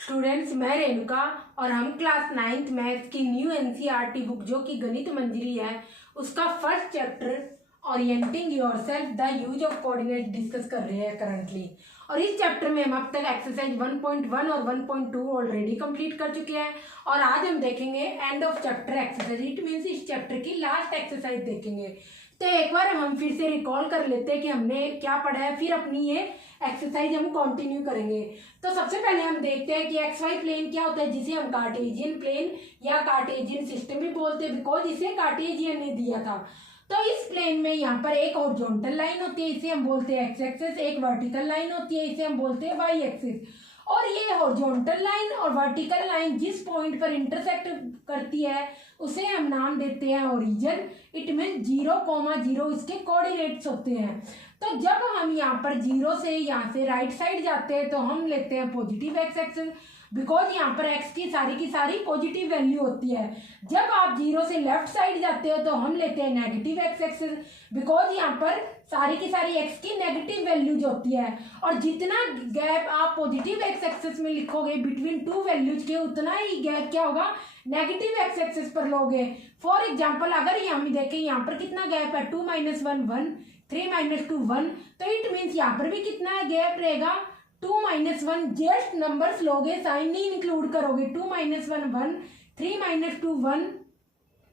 Students, मैं रेणुका और हम क्लास 9th मैथ्स की न्यू एनसीईआरटी बुक जो कि गणित मंजरी है उसका first chapter orienting yourself the use of coordinate discuss कर रहे हैं करंटली। और इस चैप्टर में हम अब तक एक्सरसाइज 1.1 और 1.2 ऑलरेडी कंप्लीट कर चुके हैं और आज हम देखेंगे and of chapter exercise. It means इस चैप्टर की लास्ट एक्सरसाइज देखेंगे। तो एक बार हम फिर से रिकॉल कर लेते हैं कि हमने क्या पढ़ा है, फिर अपनी ये एक्सरसाइज हम कंटिन्यू करेंगे। तो सबसे पहले हम देखते हैं कि एक्स वाई प्लेन क्या होता है, जिसे हम कार्टेशियन प्लेन या कार्टेशियन सिस्टम भी बोलते हैं बिकॉज इसे कार्टेशियन ने दिया था। तो इस प्लेन में यहाँ पर एक हॉरिजॉन्टल लाइन होती है, इसे हम बोलते हैं एक्स एक्सिस, एक वर्टिकल लाइन होती है, इसे हम बोलते हैं वाई एक्सिस। और ये हॉरिजॉन्टल लाइन और वर्टिकल लाइन जिस पॉइंट पर इंटरसेक्ट करती है उसे हम नाम देते हैं ओरिजिन। इट मीन 0,0 इसके कोऑर्डिनेट्स होते हैं। तो जब हम यहाँ पर 0 से यहाँ से राइट साइड जाते हैं तो हम लेते हैं पॉजिटिव एक्स एक्सिस बिकॉज यहाँ पर एक्स की सारी पॉजिटिव वैल्यू होती है। जब आप 0 से लेफ्ट साइड जाते हो तो हम लेते हैं नेगेटिव एक्स एक्सिस बिकॉज यहाँ पर सारी की सारी एक्स की नेगेटिव वैल्यूज होती है। और जितना गैप आप पॉजिटिव एक्स एक्सिस में लिखोगे बिटवीन टू वैल्यूज के, उतना ही गैप क्या होगा, नेगेटिव एक्स एक्सिस पर लोगे। फॉर एग्जाम्पल अगर हम देखें यहाँ पर कितना गैप है, 2 - 1 1, 3 - 2 1, तो इट मीन्स यहाँ पर भी कितना गैप रहेगा, 2 - 1। जस्ट नंबर्स लोगे, साइन नहीं इंक्लूड करोगे। 2 - 1 1, 3 - 2 1,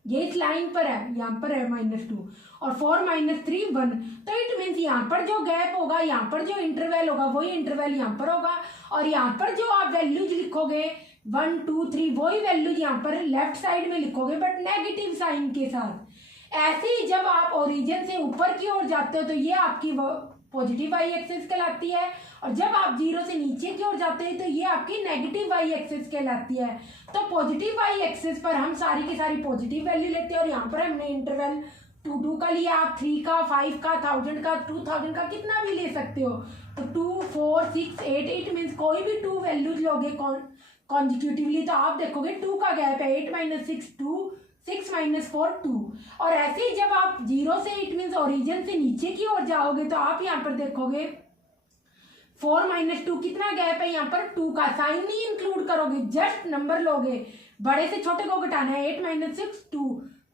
ये इस लाइन पर है, यहाँ पर है -2, और 4 - 3 1। तो इट मीन्स यहाँ पर जो गैप होगा, यहाँ पर जो इंटरवल होगा वही इंटरवल यहाँ पर होगा। और यहाँ पर जो आप वैल्यूज लिखोगे 1 2 3 वही वैल्यूज यहाँ पर लेफ्ट साइड में लिखोगे बट नेगेटिव साइन के साथ। ऐसे ही जब आप ओरिजिन से ऊपर की ओर जाते हो तो ये आपकी पॉजिटिव वाई एक्सिस कहलाती है, और जब आप 0 से नीचे की ओर जाते हैं तो ये आपकी नेगेटिव वाई एक्सिस कहलाती है। तो पॉजिटिव वाई एक्सिस पर हम सारी की सारी पॉजिटिव वैल्यू लेते हैं और यहाँ पर हमने इंटरवल 2 2 का लिया, आप 3 का, 5 का, 1000 का, 2000 का कितना भी ले सकते हो। तो 2 4 6 8 8 मीन्स कोई भी 2 वैल्यूज लोगे कॉन्जिक्यूटिवली तो आप देखोगे 2 का गैप है, 8 - 6 2, 6 - 4 2। और ऐसे ही जब आप 0 से इट मीन्स ओरिजिन से नीचे की ओर जाओगे तो आप यहाँ पर देखोगे 4 - 2 कितना गैप है, यहाँ पर 2 का, साइन नहीं इंक्लूड करोगे, जस्ट नंबर लोगे, बड़े से छोटे को घटाना है। 8 - 6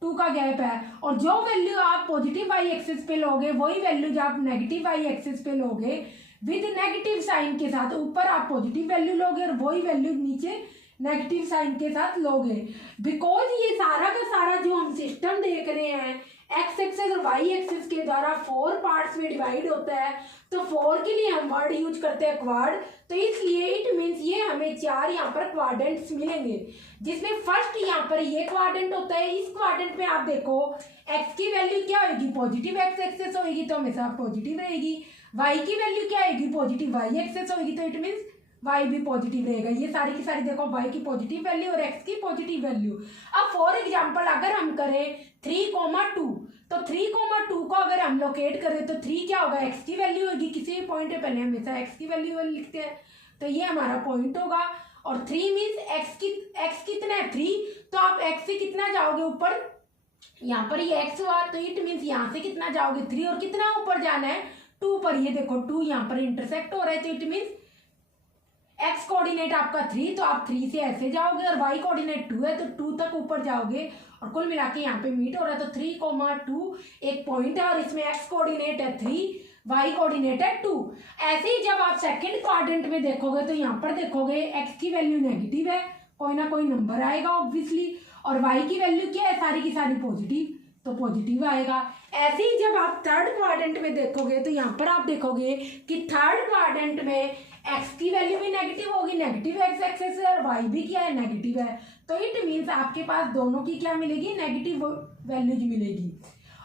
2 का गैप है। और जो वैल्यू आप पॉजिटिव वाई एक्सिस पे लोगे वही वैल्यू आप नेगेटिव वाई एक्सिस पे लोगे विद नेगेटिव साइन के साथ। ऊपर आप पॉजिटिव वैल्यू लोगे और वही वैल्यू नीचे नेगेटिव साइन के साथ लोगे। बिकॉज ये सारा का सारा जो हम सिस्टम देख रहे हैं एक्स एक्सिस और वाई एक्सिस के द्वारा 4 पार्ट्स में डिवाइड होता है, तो 4 के लिए हम वर्ड यूज करते हैं क्वाड। तो इसलिए इट मीन्स ये हमें 4 यहाँ पर क्वाड्रेंट्स मिलेंगे, जिसमें फर्स्ट यहाँ पर ये क्वाड्रेंट होता है। इस क्वाड्रेंट में आप देखो एक्स की वैल्यू क्या होगी, पॉजिटिव एक्स एक्सिस होगी तो हमेशा पॉजिटिव रहेगी। वाई की वैल्यू क्या होगी, पॉजिटिव वाई एक्सिस होगी तो इट मीन्स वाई भी पॉजिटिव रहेगा। ये सारी की सारी देखो वाई की पॉजिटिव वैल्यू और एक्स की पॉजिटिव वैल्यू। अब फॉर एग्जांपल अगर हम करें 3,2 तो 3,2 को अगर हम लोकेट करें तो 3 क्या होगा, एक्स की वैल्यू होगी। किसी भी पॉइंट पे पहले हमेशा एक्स की वैल्यू लिखते हैं तो ये हमारा पॉइंट होगा। और 3 मीन्स एक्स कितना है 3, तो आप एक्स से कितना जाओगे ऊपर, यहाँ पर ये एक्स हुआ तो इट मीन्स यहाँ से कितना जाओगे 3, और कितना ऊपर जाना है 2 पर। ये देखो 2 यहाँ पर इंटरसेक्ट हो रहा है तो इट मीन्स एक्स कोऑर्डिनेट आपका 3 तो आप 3 से ऐसे जाओगे, और वाई कोऑर्डिनेट 2 है तो 2 तक ऊपर जाओगे, और कुल मिला के यहाँ पे मीट हो रहा है। तो 3,2 एक पॉइंट है और इसमें एक्स कोऑर्डिनेट है 3, वाई कोऑर्डिनेट है 2। ऐसे ही जब आप सेकंड क्वाड्रेंट में देखोगे तो यहाँ पर देखोगे एक्स की वैल्यू नेगेटिव है, कोई ना कोई नंबर आएगा ऑब्वियसली, और वाई की वैल्यू क्या है, सारी की सारी पॉजिटिव, तो पॉजिटिव आएगा। ऐसे ही जब आप थर्ड क्वाड्रेंट में देखोगे तो यहाँ पर आप देखोगे कि थर्ड क्वाड्रेंट में एक्स की वैल्यू भी नेगेटिव होगी, नेगेटिव एक्स एक्सिस है, और वाई भी क्या है, नेगेटिव है। तो इट मीन्स आपके पास दोनों की क्या मिलेगी, नेगेटिव वैल्यूज मिलेगी।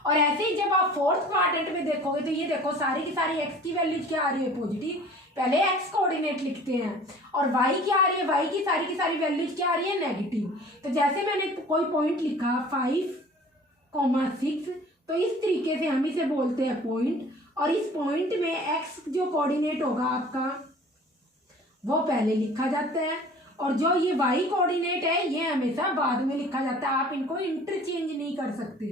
और ऐसे ही जब आप फोर्थ क्वाड्रेंट में देखोगे तो ये देखो सारी की सारी एक्स की वैल्यूज क्या आ रही है, पॉजिटिव, पहले एक्स कोऑर्डिनेट लिखते हैं, और वाई क्या आ रही है, वाई की सारी वैल्यूज क्या आ रही है, नेगेटिव। तो जैसे मैंने कोई पॉइंट लिखा 5,6, तो इस तरीके से हम इसे बोलते हैं पॉइंट, और इस पॉइंट में एक्स जो कोऑर्डिनेट होगा आपका वो पहले लिखा जाता है, और जो ये वाई कोऑर्डिनेट है ये हमेशा बाद में लिखा जाता है। आप इनको इंटरचेंज नहीं कर सकते।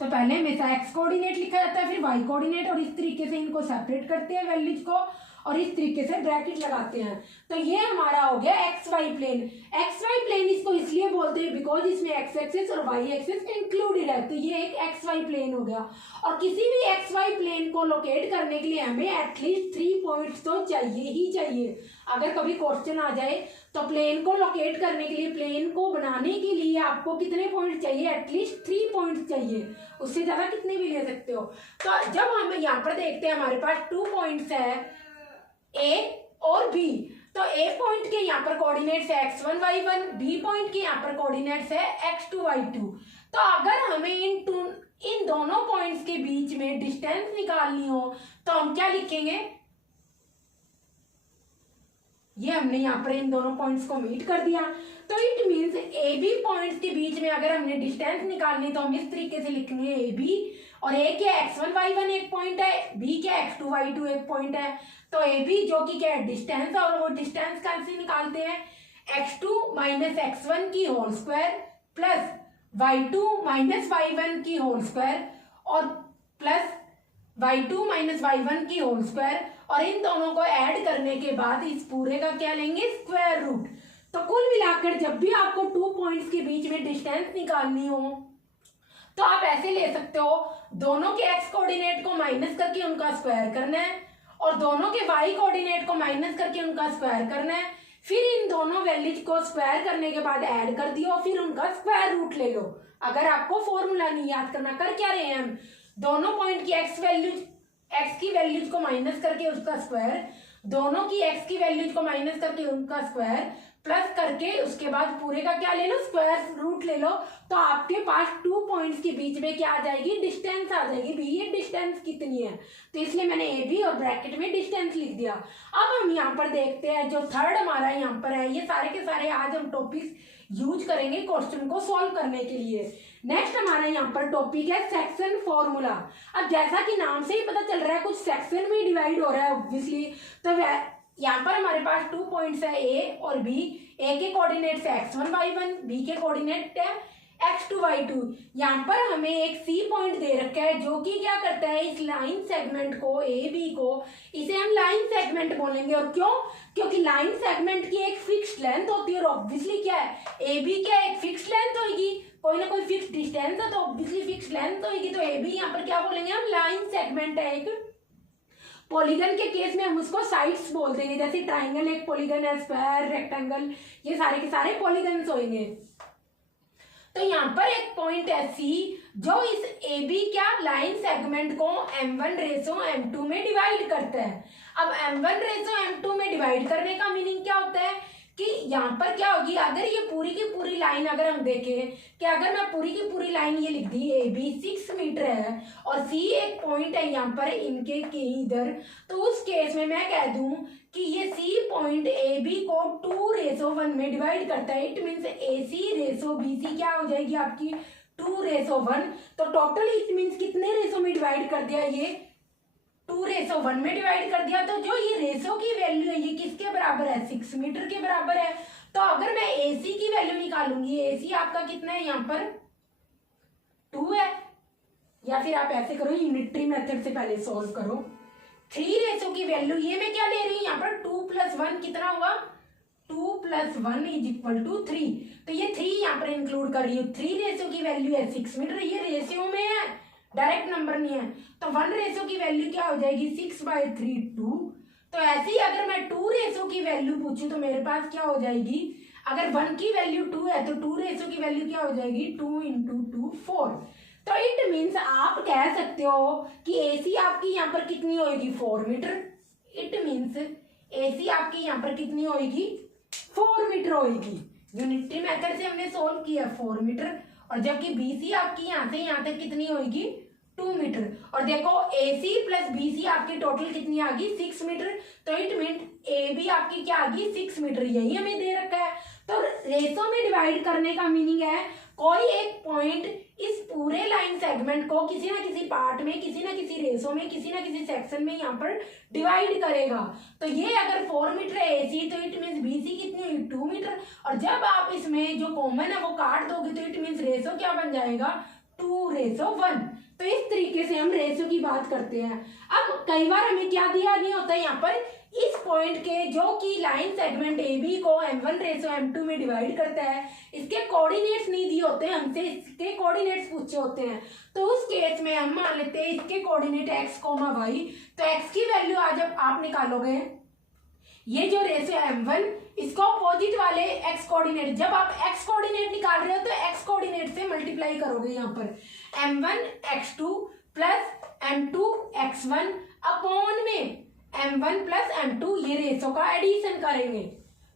तो पहले हमेशा एक्स कोऑर्डिनेट लिखा जाता है, फिर वाई कोऑर्डिनेट, और इस तरीके से इनको सेपरेट करते हैं वैल्यूज को, और इस तरीके से ब्रैकेट लगाते हैं। तो ये हमारा हो गया X Y plane. X Y plane इसको इसलिए बोलते हैं बिकॉज इसमें एक्स एक्सिस और वाई एक्सिस इंक्लूडेड है, तो ये एक एक्स वाई प्लेन हो गया। और किसी भी एक्स वाई प्लेन को लोकेट करने के लिए हमें एटलीस्ट 3 पॉइंट्स तो चाहिए ही चाहिए। अगर कभी क्वेश्चन आ जाए तो प्लेन को लोकेट करने के लिए, प्लेन को बनाने के लिए आपको कितने पॉइंट चाहिए, एटलीस्ट 3 पॉइंट्स चाहिए, उससे ज़्यादा कितने भी ले सकते हो। तो जब हम यहाँ पर देखते हैं हमारे पास 2 पॉइंट्स है ए और बी, तो ए पॉइंट के यहाँ पर कोऑर्डिनेट्स है x1 y1, बी पॉइंट के यहाँ पर कोऑर्डिनेट्स है x2 y2। तो अगर हमें इन दोनों पॉइंट्स के बीच में डिस्टेंस निकालनी हो तो हम क्या लिखेंगे, ये हमने यहाँ पर इन दोनों पॉइंट्स को मीट कर दिया, तो it means A B points के बीच में अगर हमने डिस्टेंस निकालनी तो हम इस तरीके से लिखेंगे ए बी, और ए के x1 y1 एक पॉइंट है, बी के x2 y2 एक पॉइंट है। तो ए बी जो कि क्या है डिस्टेंस, और वो डिस्टेंस कैसे निकालते हैं, x2 माइनस x1 की whole square plus y2 minus y1 की होल स्क्वायर और प्लस y2 माइनस y1 की होल स्क्वायर, और इन दोनों को ऐड करने के बाद इस पूरे का क्या लेंगे, स्क्वायर रूट। तो कुल मिलाकर जब भी आपको 2 पॉइंट्स के बीच में डिस्टेंस निकालनी हो तो आप ऐसे ले सकते हो, दोनों के x कोऑर्डिनेट को माइनस करके उनका स्क्वायर करना है, और दोनों के y कोऑर्डिनेट को माइनस करके उनका स्क्वायर करना है, फिर इन दोनों वैल्यूज को स्क्वायर करने के बाद ऐड कर दियो, फिर उनका स्क्वायर रूट ले लो। अगर आपको फॉर्मूला नहीं याद करना, कर क्या रहे हैं हम, दोनों पॉइंट की x की वैल्यूज को माइनस करके उसका स्क्वायर, दोनों की x की वैल्यूज को माइनस करके उनका स्क्वायर प्लस करके उसके बाद पूरे का क्या ले लो, स्क्वायर रूट ले लो। तो आपके पास 2 पॉइंट्स के बीच में क्या आ जाएगी, डिस्टेंस आ जाएगी। भी ये डिस्टेंस कितनी है, तो इसलिए मैंने ए बी और ब्रैकेट में डिस्टेंस लिख दिया। अब हम यहाँ पर देखते हैं जो थर्ड हमारा यहाँ पर है, ये सारे के सारे आज हम टॉपिक्स यूज करेंगे क्वेश्चन को सॉल्व करने के लिए। नेक्स्ट हमारा यहाँ पर टॉपिक है सेक्शन फॉर्मूला। अब जैसा कि नाम से ही पता चल रहा है कुछ सेक्शन में डिवाइड हो रहा है ऑब्वियसली, तो यहाँ पर हमारे पास 2 पॉइंट्स है ए और बी, ए के कोऑर्डिनेट्स है x1 y1, बी के कोऑर्डिनेट है x2 y2। यहाँ पर हमें एक सी पॉइंट दे रखा है जो कि क्या करता है, इस लाइन सेगमेंट को ए बी को, इसे हम लाइन सेगमेंट बोलेंगे। और क्यों, क्योंकि लाइन सेगमेंट की एक फिक्स्ड लेंथ होती है, और ऑब्वियसली क्या है, ए बी क्या एक फिक्स्ड लेंथ होगी, कोई ना कोई फिक्स्ड डिस्टेंस है तो ऑब्वियसली फिक्स्ड लेंथ होगी। तो ए बी यहाँ पर क्या बोलेंगे हम, लाइन सेगमेंट है। एक पॉलीगन के केस में हम उसको साइड्स बोल देंगे, जैसे ट्राइंगल एक पॉलीगन है, स्क्वायर, रेक्टेंगल, ये सारे के सारे पॉलीगन्स होंगे। तो यहाँ पर एक पॉइंट है सी जो इस ए बी क्या लाइन सेगमेंट को m1 रेशो m2 में डिवाइड करता है। अब m1 रेशो m2 में डिवाइड करने का मीनिंग क्या होता है कि यहाँ पर क्या होगी, अगर ये पूरी की पूरी लाइन अगर हम देखें कि अगर मैं पूरी की पूरी लाइन ये लिख दी, ए बी 6 मीटर है और सी एक पॉइंट है यहाँ पर इनके के इधर, तो उस केस में मैं कह दूं कि ये सी पॉइंट ए बी को 2:1 में डिवाइड करता है। It means A C ratio B C क्या हो जाएगी आपकी 2:1। तो टोटल इट मीन्स कितने रेशो में डिवाइड कर दिया, ये 2:1 में डिवाइड कर दिया। तो जो ये रेशो की वैल्यू है ये किसके बराबर है, 6 मीटर के बराबर है। तो अगर मैं AC की वैल्यू निकालूंगी, AC आपका कितना है यहाँ पर 2 है, या फिर आप ऐसे करो यूनिटरी मेथड से पहले सॉल्व करो। 3 रेशो की वैल्यू ये मैं क्या ले रही हूँ यहाँ पर 2 + 1 कितना हुआ, 2 + 1 = 3। तो ये 3 यहाँ पर इंक्लूड कर रही हूँ। 3 रेशो की वैल्यू है 6 मीटर, ये रेशियो में है, डायरेक्ट नंबर नहीं है। तो 1 रेशो की वैल्यू क्या हो जाएगी 6/3 2। तो ऐसे ही अगर मैं 2 रेशो की वैल्यू पूछूं तो मेरे पास क्या हो जाएगी, अगर 1 की वैल्यू 2 है तो 2 रेशो की वैल्यू क्या हो जाएगी 2 × 2 4। तो इट मीन्स आप कह सकते हो कि AC आपकी यहाँ पर कितनी होगी 4 मीटर। इट मीन्स AC आपकी यहाँ पर कितनी होगी 4 मीटर होगी। यूनिटरी मेथड से हमने सोल्व किया 4 मीटर, और जबकि BC आपकी यहाँ से यहाँ तक कितनी होगी 2 मीटर। और देखो AC + BC आपकी टोटल कितनी आ गई 6 मीटर। तो इट मीन AB आपकी क्या आ गई 6 मीटर, यही हमें दे रखा है। तो रेशो में डिवाइड करने का मीनिंग है कोई एक पॉइंट इस पूरे लाइन सेगमेंट को किसी ना किसी पार्ट में, किसी ना किसी रेशो में, किसी ना किसी सेक्शन में यहाँ पर डिवाइड करेगा। तो ये अगर 4 मीटर है AC तो इट मीन्स BC कितनी हुई 2 मीटर। और जब आप इसमें जो कॉमन है वो काट दोगे तो इट मीन्स रेशो क्या बन जाएगा 2:1। तो इस तरीके से हम रेशियो की बात करते हैं। अब कई बार हमें क्या दिया नहीं होता यहाँ पर, इस पॉइंट के जो कि लाइन सेगमेंट ए बी को m1:m2 में डिवाइड करता है, इसके कोऑर्डिनेट्स नहीं दिए होते हैं, हमसे इसके कोऑर्डिनेट्स पूछे होते हैं। तो उस केस में हम मान लेते हैं इसके कोऑर्डिनेट x, y। तो x की वैल्यू आज आप निकालोगे, ये जो रेशियो m1 इसको अपोजिट वाले x कोऑर्डिनेट, जब आप x कोऑर्डिनेट निकाल रहे हो तो x कोऑर्डिनेट से मल्टीप्लाई करोगे। यहाँ पर m1x2 प्लस m2x1 अपॉन में m1 प्लस m2, ये रेशो का एडिशन करेंगे।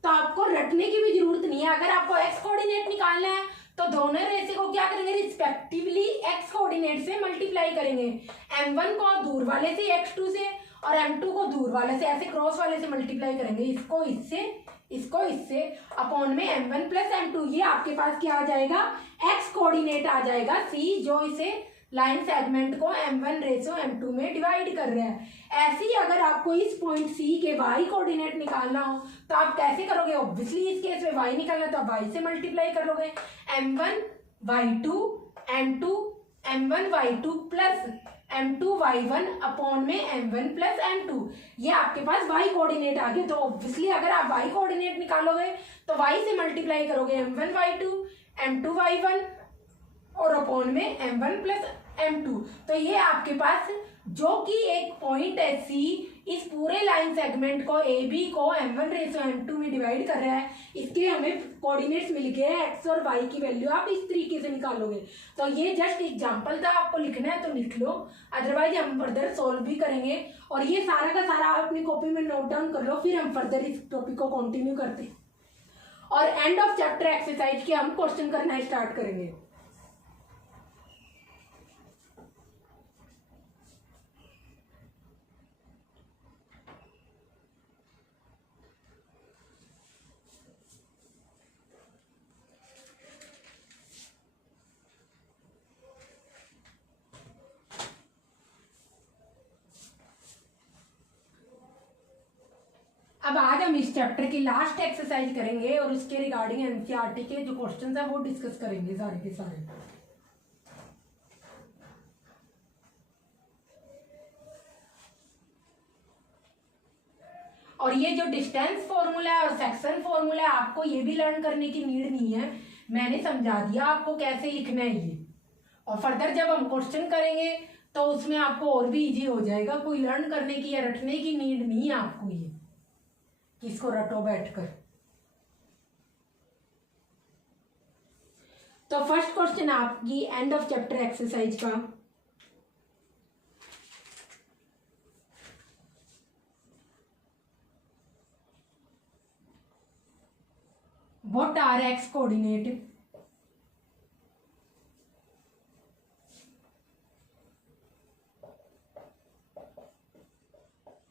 तो आपको रटने की भी जरूरत नहीं है। अगर आपको x कोऑर्डिनेट निकालना है तो दोनों रेशो को क्या करेंगे, रिस्पेक्टिवली x कोऑर्डिनेट से मल्टीप्लाई करेंगे। m1 को दूर वाले से x2 से और m2 को दूर वाले से, ऐसे क्रॉस वाले से मल्टीप्लाई करेंगे। इसको इससे अपॉन में m1 प्लस m2, ये आपके पास क्या आ जाएगा, x कोऑर्डिनेट आ जाएगा c, जो इसे लाइन सेगमेंट को m1:m2 में डिवाइड कर रहा है। ऐसे ही अगर आपको इस पॉइंट C के y कोऑर्डिनेट निकालना हो तो आप कैसे करोगे, ऑब्वियसली इस केस में y निकालना तो आप y से मल्टीप्लाई कर लोगे। m1y2 m2 m1y2 plus m2y1 upon में m1 प्लस m2, ये आपके पास y कोऑर्डिनेट आ गया। तो ऑब्वियसली अगर आप y कोऑर्डिनेट निकालोगे तो y से मल्टीप्लाई करोगे m1y2 m2y1 और अपॉन में m1 प्लस m2। तो ये आपके पास जो कि एक पॉइंट है C, इस पूरे लाइन सेगमेंट को AB को m1:m2 में डिवाइड कर रहा है, इसके हमें कोऑर्डिनेट्स मिल गए हैं, x और y की वैल्यू आप इस तरीके से निकालोगे। तो ये जस्ट एग्जांपल था, आपको लिखना है तो लिख लो, अदरवाइज हम फर्दर सोल्व भी करेंगे। और ये सारा का सारा आप अपनी कॉपी में नोट डाउन कर लो, फिर हम फर्दर इस टॉपिक को कंटिन्यू करते हैं और एंड ऑफ चैप्टर एक्सरसाइज के हम क्वेश्चन करना स्टार्ट करेंगे। अब आज हम इस चैप्टर की लास्ट एक्सरसाइज करेंगे और उसके रिगार्डिंग एनसीईआरटी के जो क्वेश्चंस हैं वो डिस्कस करेंगे सारे के सारे। और ये जो डिस्टेंस फॉर्मूला है और सेक्शन फॉर्मूला है, आपको ये भी लर्न करने की नीड नहीं है, मैंने समझा दिया आपको कैसे लिखना है ये। और फर्दर जब हम क्वेश्चन करेंगे तो उसमें आपको और भी इजी हो जाएगा, कोई लर्न करने की या रटने की नीड नहीं है आपको, ये किसको रटो बैठकर। तो फर्स्ट क्वेश्चन आपकी एंड ऑफ चैप्टर एक्सरसाइज का, what are X coordinate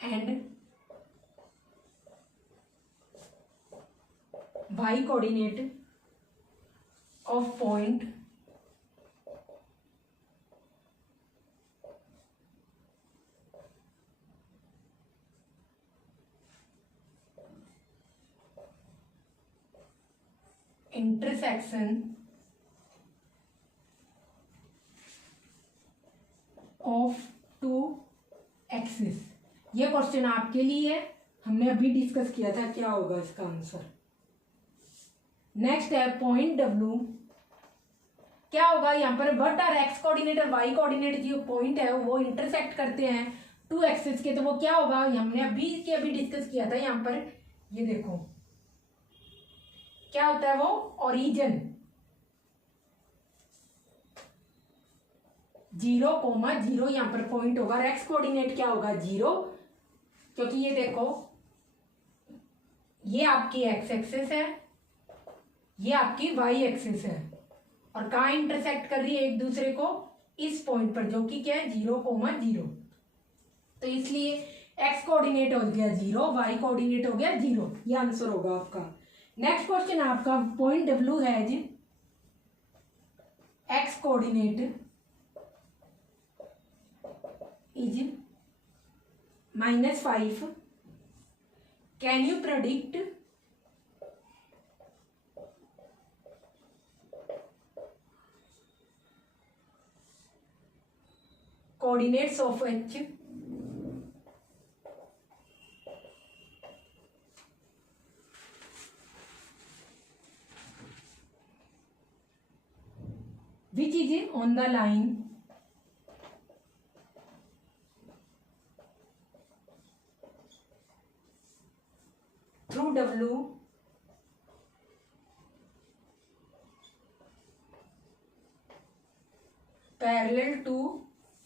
and y coordinate of point intersection of two axes। ये क्वेश्चन आपके लिए है, हमने अभी डिस्कस किया था क्या होगा इसका आंसर। नेक्स्ट है पॉइंट W, क्या होगा यहाँ पर, व्हाट आर एक्स कोऑर्डिनेट और वाई कोऑर्डिनेट, जो पॉइंट है वो इंटरसेक्ट करते हैं टू एक्सिस के, तो वो क्या होगा, हमने अभी डिस्कस किया था। यहाँ पर ये देखो क्या होता है, वो ओरिजिन 0,0 यहाँ पर पॉइंट होगा। एक्स कोऑर्डिनेट क्या होगा, 0, क्योंकि ये देखो ये आपकी एक्स एक्सिस है, ये आपकी वाई एक्सिस है, और कहाँ इंटरसेक्ट कर रही है एक दूसरे को, इस पॉइंट पर, जो कि क्या है 0,0। तो इसलिए एक्स कोऑर्डिनेट हो गया 0, वाई कोऑर्डिनेट हो गया 0, ये आंसर होगा आपका। नेक्स्ट क्वेश्चन आपका पॉइंट W है जी, x coordinate is -5, can you predict coordinates of H which is on the line through W parallel to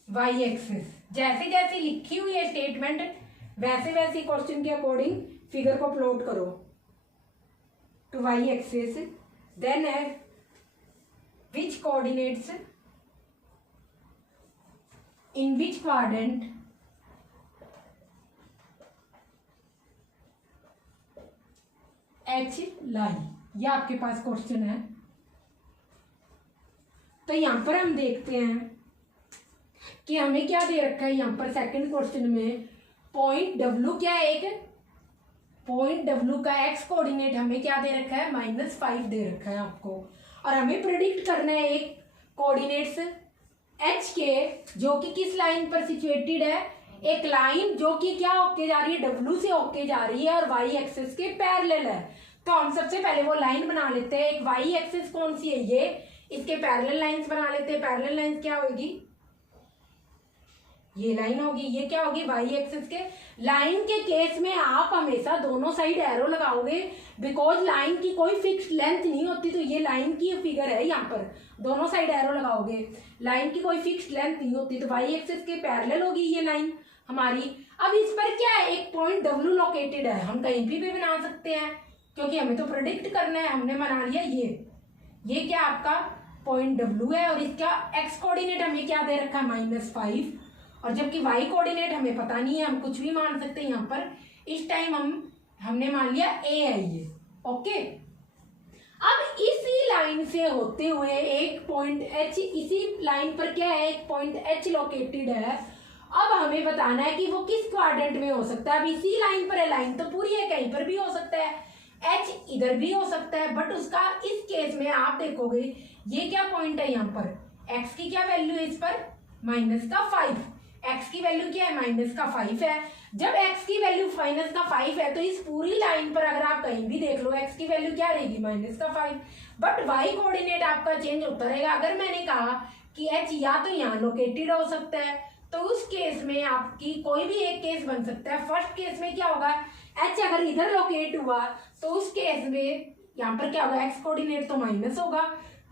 Y axis. जैसे जैसे लिखी हुई है स्टेटमेंट वैसे वैसे क्वेश्चन के अकॉर्डिंग फिगर को प्लॉट करो टू वाई एक्सिस। देन है which coordinates in which quadrant H lie. ये आपके पास क्वेश्चन है। तो यहां पर हम देखते हैं कि हमें क्या दे रखा है। यहां पर सेकंड क्वेश्चन में पॉइंट डब्ल्यू क्या है, एक पॉइंट डब्ल्यू का एक्स कोऑर्डिनेट हमें क्या दे रखा है, -5 दे रखा है आपको। और हमें प्रेडिक्ट करना है एक कोऑर्डिनेट्स एच के जो कि किस लाइन पर सिचुएटेड है, एक लाइन जो कि क्या होके जा रही है, डब्ल्यू से होके जा रही है और वाई एक्सिस के पैरेलल है। तो हम सबसे पहले वो लाइन बना लेते हैं। एक वाई एक्सिस कौन सी है, ये इसके पैरेलल लाइंस बना लेते हैं। पैरेलल लाइंस क्या होगी, ये लाइन होगी। ये क्या होगी, वाई एक्सिस के। लाइन के केस में आप हमेशा दोनों साइड एरो लगाओगे बिकॉज लाइन की कोई फिक्स लेंथ नहीं होती। तो ये लाइन की फिगर है, यहाँ पर दोनों साइड एरो लगाओगे। लाइन की कोई फिक्स लेंथ नहीं होती तो वाई एक्सिस के पैरेलल होगी ये लाइन हमारी। अब इस पर क्या है, एक पॉइंट डब्ल्यू लोकेटेड है। हम कहीं भी बना सकते हैं क्योंकि हमें तो प्रेडिक्ट करना है। हमने बना लिया ये क्या आपका पॉइंट डब्ल्यू है और इसका एक्स कोऑर्डिनेट हमें क्या दे रखा है, -5। और जबकि वाई कोऑर्डिनेट हमें पता नहीं है, हम कुछ भी मान सकते हैं। यहाँ पर इस टाइम हमने मान लिया ए है ये, ओके। अब इसी लाइन से होते हुए एक पॉइंट एच, इसी लाइन पर क्या है, एक पॉइंट एच लोकेटेड है। अब हमें बताना है कि वो किस क्वाड्रेंट में हो सकता है। अब इसी लाइन पर है, लाइन तो पूरी है, कहीं पर भी हो सकता है, एच इधर भी हो सकता है। बट उसका इस केस में आप देखोगे ये क्या पॉइंट है, यहाँ पर एक्स की क्या वैल्यू है, इस पर -5। एक्स की वैल्यू क्या है, -5 है। जब एक्स की वैल्यू -5 है तो इस पूरी लाइन पर अगर आप कहीं भी देख लो एक्स की वैल्यू क्या रहेगी, -5। बट वाई कोऑर्डिनेट आपका चेंज होता रहेगा। अगर मैंने कहा कि एच या तो यहाँ लोकेटेड हो सकता है तो उस केस में आपकी कोई भी एक केस बन सकता है। फर्स्ट केस में क्या होगा, एच अगर इधर लोकेट हुआ तो उस केस में यहाँ पर क्या होगा, एक्स कोऑर्डिनेट तो माइनस होगा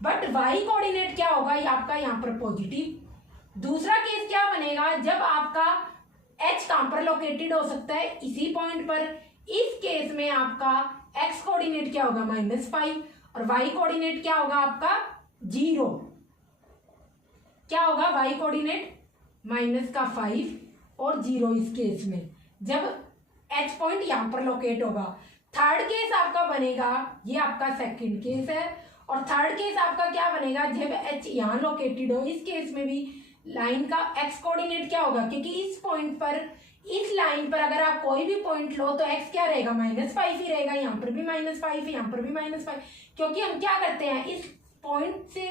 बट वाई कोऑर्डिनेट क्या होगा, ये आपका यहाँ पर पॉजिटिव। दूसरा केस क्या बनेगा, जब आपका एच कहां पर लोकेटेड हो सकता है, इसी पॉइंट पर। इस केस में आपका एक्स कोऑर्डिनेट क्या होगा, -5 और वाई कोऑर्डिनेट क्या होगा आपका 0। क्या होगा, वाई कोऑर्डिनेट -5 और 0 इस केस में जब एच पॉइंट यहां पर लोकेट होगा। थर्ड केस आपका बनेगा, ये आपका सेकंड केस है। और थर्ड केस आपका क्या बनेगा, जब एच यहाँ लोकेटेड हो। इस केस में भी लाइन का एक्स कोऑर्डिनेट क्या होगा, क्योंकि इस पॉइंट पर, इस लाइन पर अगर आप कोई भी पॉइंट लो तो एक्स क्या रहेगा, -5 ही रहेगा। यहाँ पर भी -5 है, यहाँ पर भी -5, क्योंकि हम क्या करते हैं, इस पॉइंट से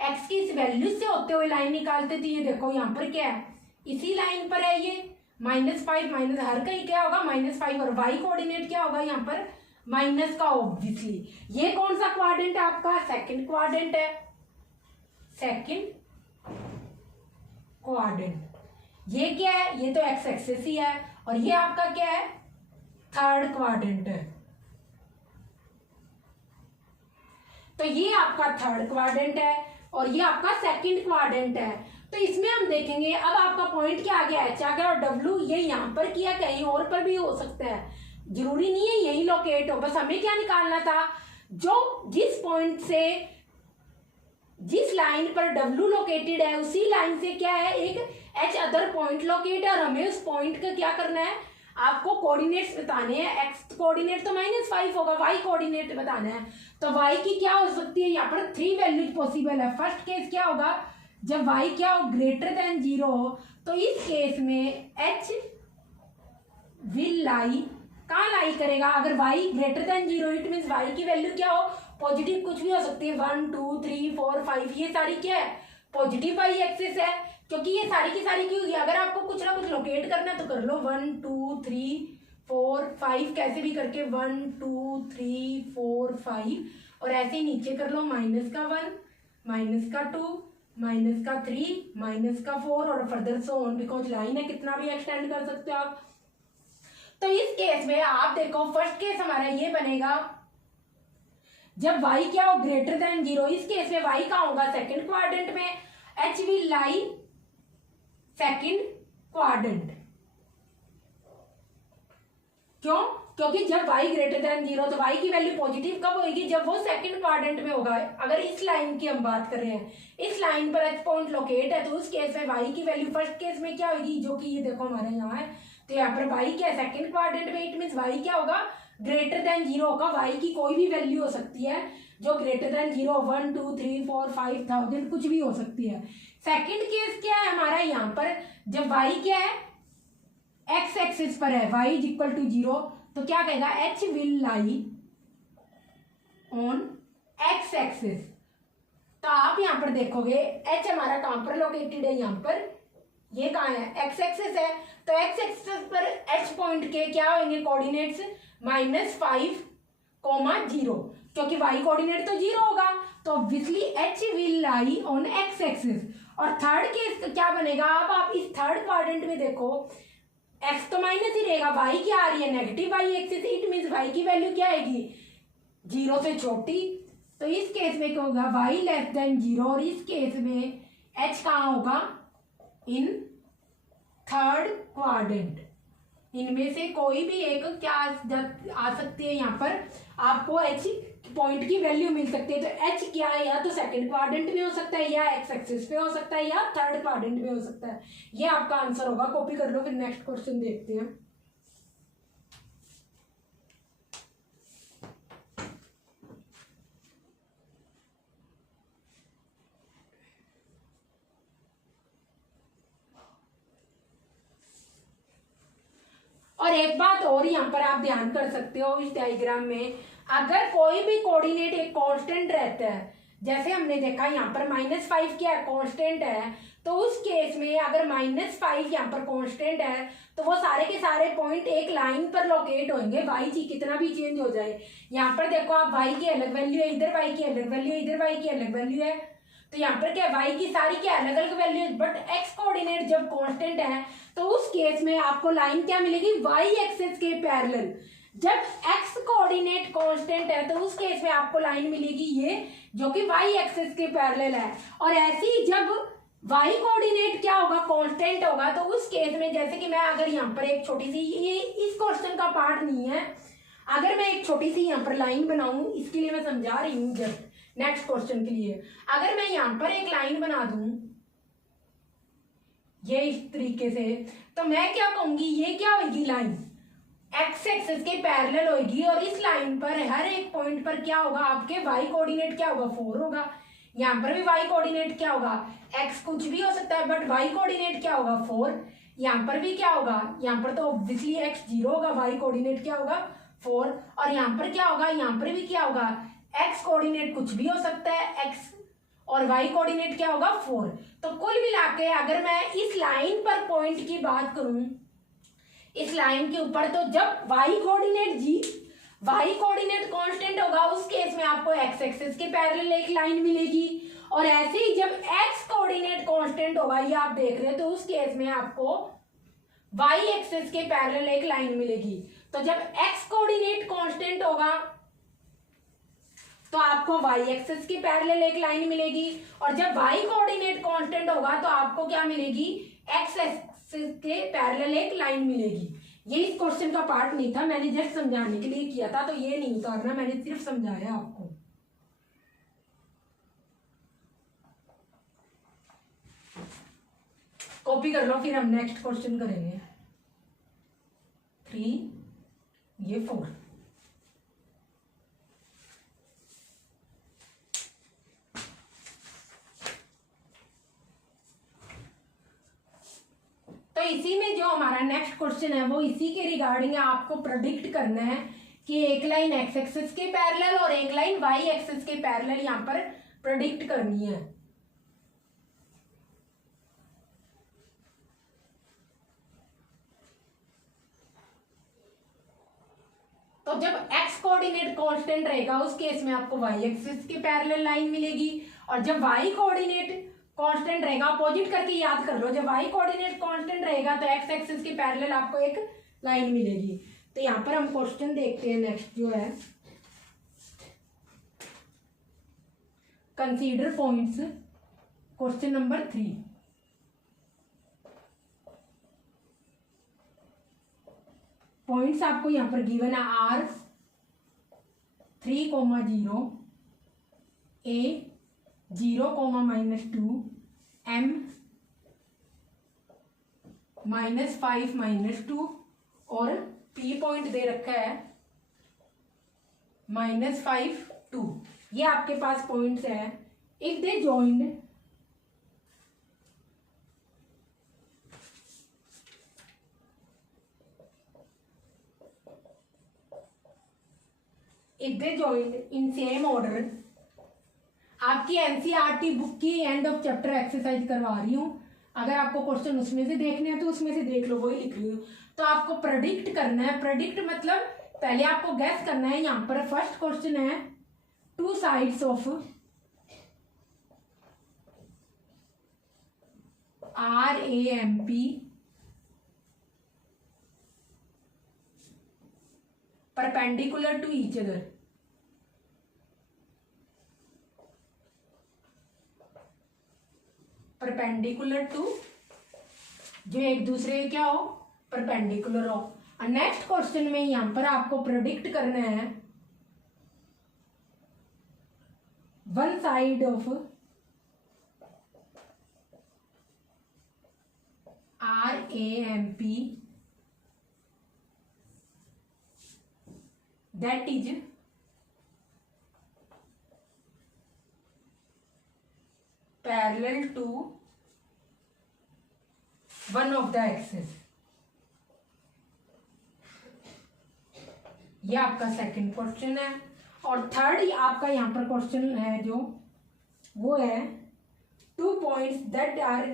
एक्स की इस वैल्यू से होते हुए लाइन निकालते। तो ये देखो यहाँ पर क्या है, इसी लाइन पर है ये -5 हर कहीं क्या होगा -5 और वाई कोऑर्डिनेट क्या होगा यहाँ पर माइनस का ऑब्वियसली। ये कौन सा क्वाड्रेंट है आपका, सेकंड क्वाड्रेंट है, सेकंड क्वाड्रेंट। ये क्या है, ये तो एक्स एक्सिस ही है और ये आपका क्या है, थर्ड क्वाड्रेंट है। तो ये आपका थर्ड क्वाड्रेंट है और ये आपका सेकंड क्वाड्रेंट है। तो इसमें हम देखेंगे अब आपका पॉइंट क्या आ गया, एच आ गया और डब्ल्यू ये यहां पर किया, कहीं और पर भी हो सकता है, जरूरी नहीं है यही लोकेट हो। बस हमें क्या निकालना था, जो जिस पॉइंट से, जिस लाइन पर डब्ल्यू लोकेटेड है उसी लाइन से क्या है, एक एच अदर पॉइंट लोकेट है। और हमें उस पॉइंट का क्या करना है, आपको कोऑर्डिनेट्स बताने हैं। एक्स कोऑर्डिनेट तो -5 होगा, वाई कोऑर्डिनेट बताना है। तो वाई की क्या हो सकती है, यहाँ पर 3 वैल्यूज पॉसिबल है। फर्स्ट केस क्या होगा, जब वाई क्या हो, ग्रेटर देन 0 हो। तो इस केस में एच विल लाई, कहाँ लाई करेगा, अगर y greater than 0 it means y की वैल्यू क्या हो, पॉजिटिव कुछ भी हो सकती है, 1 2 3 4 5, ये सारी क्या है, पॉजिटिव y एक्सिस है। क्योंकि ये सारी की सारी क्यों होगी, अगर आपको कुछ ना कुछ लोकेट करना है तो कर लो, 1 2 3 4 5 कैसे भी करके 1 2 3 4 5, और ऐसे ही नीचे कर लो -1 -2 -3 -4 और further so on, because line है, कितना भी एक्सटेंड कर सकते हो आप। तो इस केस में आप देखो फर्स्ट केस हमारा ये बनेगा जब y क्या हो ग्रेटर देन 0, इस केस में y कहाँ होगा सेकंड क्वाड्रेंट में, h will lie second quadrant. क्यों? क्योंकि जब y ग्रेटर देन 0 तो y की वैल्यू पॉजिटिव कब होगी, जब वो सेकंड क्वाड्रेंट में होगा। अगर इस लाइन की हम बात कर रहे हैं, इस लाइन पर h पॉइंट लोकेट है, तो उस केस में y की वैल्यू फर्स्ट केस में क्या होगी, जो कि ये देखो हमारे यहाँ है, तो यहाँ पर y क्या है सेकंड क्वाड्रेंट में, इट मीन्स y क्या होगा ग्रेटर देन 0 होगा। y की कोई भी वैल्यू हो सकती है जो ग्रेटर देन 0, 1 2 3 4 5 1000 कुछ भी हो सकती है। सेकंड केस क्या है हमारा यहाँ पर, जब y क्या है x एक्सिस पर है, y इज इक्वल टू 0, तो क्या कहेगा h will lie on x axis. तो आप यहाँ पर देखोगे h हमारा कहां पर लोकेटेड है, यहाँ पर, ये कहाँ है x एक्सिस है, तो x एक्सिस पर h पॉइंट के क्या होंगे कोऑर्डिनेट्स -5, 0, क्योंकि y कोऑर्डिनेट तो 0 होगा, तो obviously h will lie on x axis. और थर्ड केस क्या बनेगा, अब आप इस थर्ड क्वाड्रेंट में देखो x तो माइनस ही रहेगा, y क्या आ रही है negative y axis, it means y की वैल्यू क्या आएगी 0 से छोटी। तो इस केस में क्या होगा y लेस देन 0, और इस केस में h कहाँ होगा इन थर्ड क्वाड्रेंट। इनमें से कोई भी एक क्या आ सकती है, यहाँ पर आपको h पॉइंट की वैल्यू मिल सकती है। तो h क्या है, या तो सेकंड क्वाड्रेंट में हो सकता है, या x एक्सिस पे हो सकता है, या थर्ड क्वाड्रेंट में हो सकता है। ये आपका आंसर होगा, कॉपी कर लो, फिर नेक्स्ट क्वेश्चन देखते हैं। और एक बात और यहाँ पर आप ध्यान कर सकते हो, इस डायग्राम में अगर कोई भी कोऑर्डिनेट एक कांस्टेंट रहता है, जैसे हमने देखा यहाँ पर -5 क्या कांस्टेंट है, तो उस केस में अगर -5 यहाँ पर कांस्टेंट है, तो वो सारे के सारे पॉइंट एक लाइन पर लोकेट होंगे, y जी कितना भी चेंज हो जाए। यहाँ पर देखो आप y की अलग वैल्यू है, इधर y की अलग वैल्यू है, इधर y की अलग वैल्यू है, तो यहाँ पर क्या y की सारी क्या अलग अलग वैल्यू है, बट x कोऑर्डिनेट जब कांस्टेंट है तो उस केस में आपको लाइन क्या मिलेगी y एक्सिस के पैरेलल। जब x कोऑर्डिनेट कांस्टेंट है तो उस केस में आपको लाइन मिलेगी ये, जो कि y एक्सिस के पैरेलल है। और ऐसे ही जब y कोऑर्डिनेट क्या होगा कांस्टेंट होगा, तो उस केस में जैसे कि मैं अगर यहाँ पर एक छोटी सी, ये इस क्वेश्चन का पार्ट नहीं है, अगर मैं एक छोटी सी यहाँ पर लाइन बनाऊं, इसके लिए मैं समझा रही हूँ जस्ट नेक्स्ट क्वेश्चन के लिए। अगर मैं यहाँ पर एक लाइन बना दूं ये इस तरीके से, तो मैं क्या कहूंगी ये क्या होगी लाइन x एक्सिस के पैरेलल होगी, और इस लाइन पर हर एक पॉइंट पर क्या होगा आपके y कोऑर्डिनेट क्या होगा 4 होगा। यहाँ पर भी y कोऑर्डिनेट क्या होगा, x कुछ भी हो सकता है, बट y कोऑर्डिनेट क्या होगा 4। यहाँ पर भी क्या होगा, यहाँ पर तो ऑब्वियसली x 0 होगा, y कोऑर्डिनेट क्या होगा 4, और यहाँ पर क्या होगा, यहाँ पर भी क्या होगा x कोऑर्डिनेट कुछ भी हो सकता है x, और y कोऑर्डिनेट क्या होगा 4। तो कुल मिला के अगर मैं इस लाइन पर पॉइंट की बात करूं, इस लाइन के ऊपर, तो जब y कोऑर्डिनेट कांस्टेंट होगा उस केस में आपको x एक्सिस के पैरेलल एक लाइन मिलेगी, और ऐसे ही जब x कोऑर्डिनेट कांस्टेंट होगा, ये आप देख रहे हो, तो उस केस में आपको y एक्सिस के पैरेलल एक लाइन मिलेगी। तो जब x कोऑर्डिनेट कांस्टेंट होगा तो आपको y एक्सिस के पैरेलल एक लाइन मिलेगी, और जब y कोऑर्डिनेट कांस्टेंट होगा तो आपको क्या मिलेगी x एक्सिस के पैरेलल एक लाइन मिलेगी। ये इस क्वेश्चन का पार्ट नहीं था, मैंने जस्ट समझाने के लिए किया था, तो ये नहीं उतारना, मैंने सिर्फ समझाया आपको। कॉपी कर लो, फिर हम नेक्स्ट क्वेश्चन करेंगे। 3 ये 4। तो इसी में जो हमारा नेक्स्ट क्वेश्चन है वो इसी के रिगार्डिंग आपको प्रेडिक्ट करना है कि एक लाइन x एक्सिस के पैरेलल और एक लाइन y एक्सिस के पैरेलल यहाँ पर प्रेडिक्ट करनी है। जब x कोऑर्डिनेट कांस्टेंट रहेगा उस केस में आपको y एक्सिस के पैरेलल लाइन मिलेगी, और जब y कोऑर्डिनेट कांस्टेंट रहेगा, अपोजिट करके याद कर लो, जब y कोऑर्डिनेट कांस्टेंट रहेगा तो x एक्सिस के पैरेलल आपको एक लाइन मिलेगी। तो यहाँ पर हम क्वेश्चन देखते हैं नेक्स्ट जो है, consider points, question number 3। Points आपको यहाँ पर गिवन है R 3,0, A 0,-2, M -5-2 और P पॉइंट दे रखा है -5, 2। ये आपके पास पॉइंट्स है। If they joined in same order, आपकी एनसीईआरटी बुक की एंड ऑफ चैप्टर एक्सरसाइज करवा रही हूँ, अगर आपको क्वेश्चन उसमें से देखने हैं तो उसमें से देख लो, वही लिख रही हूँ। तो आपको प्रेडिक्ट करना है, प्रेडिक्ट मतलब पहले आपको गैस करना है। यहाँ पर फर्स्ट क्वेश्चन है, two sides of RAMP perpendicular to each other, perpendicular to, जो एक दूसरे क्या हो, परपेंडिकुलर हो। और नेक्स्ट क्वेश्चन में यहां पर आपको प्रेडिक्ट करना है one side of RAMP that is parallel to one of the axis। ये आपका सेकंड क्वेश्चन है। और थर्ड आपका यहाँ पर क्वेश्चन है जो वो है, two points that are,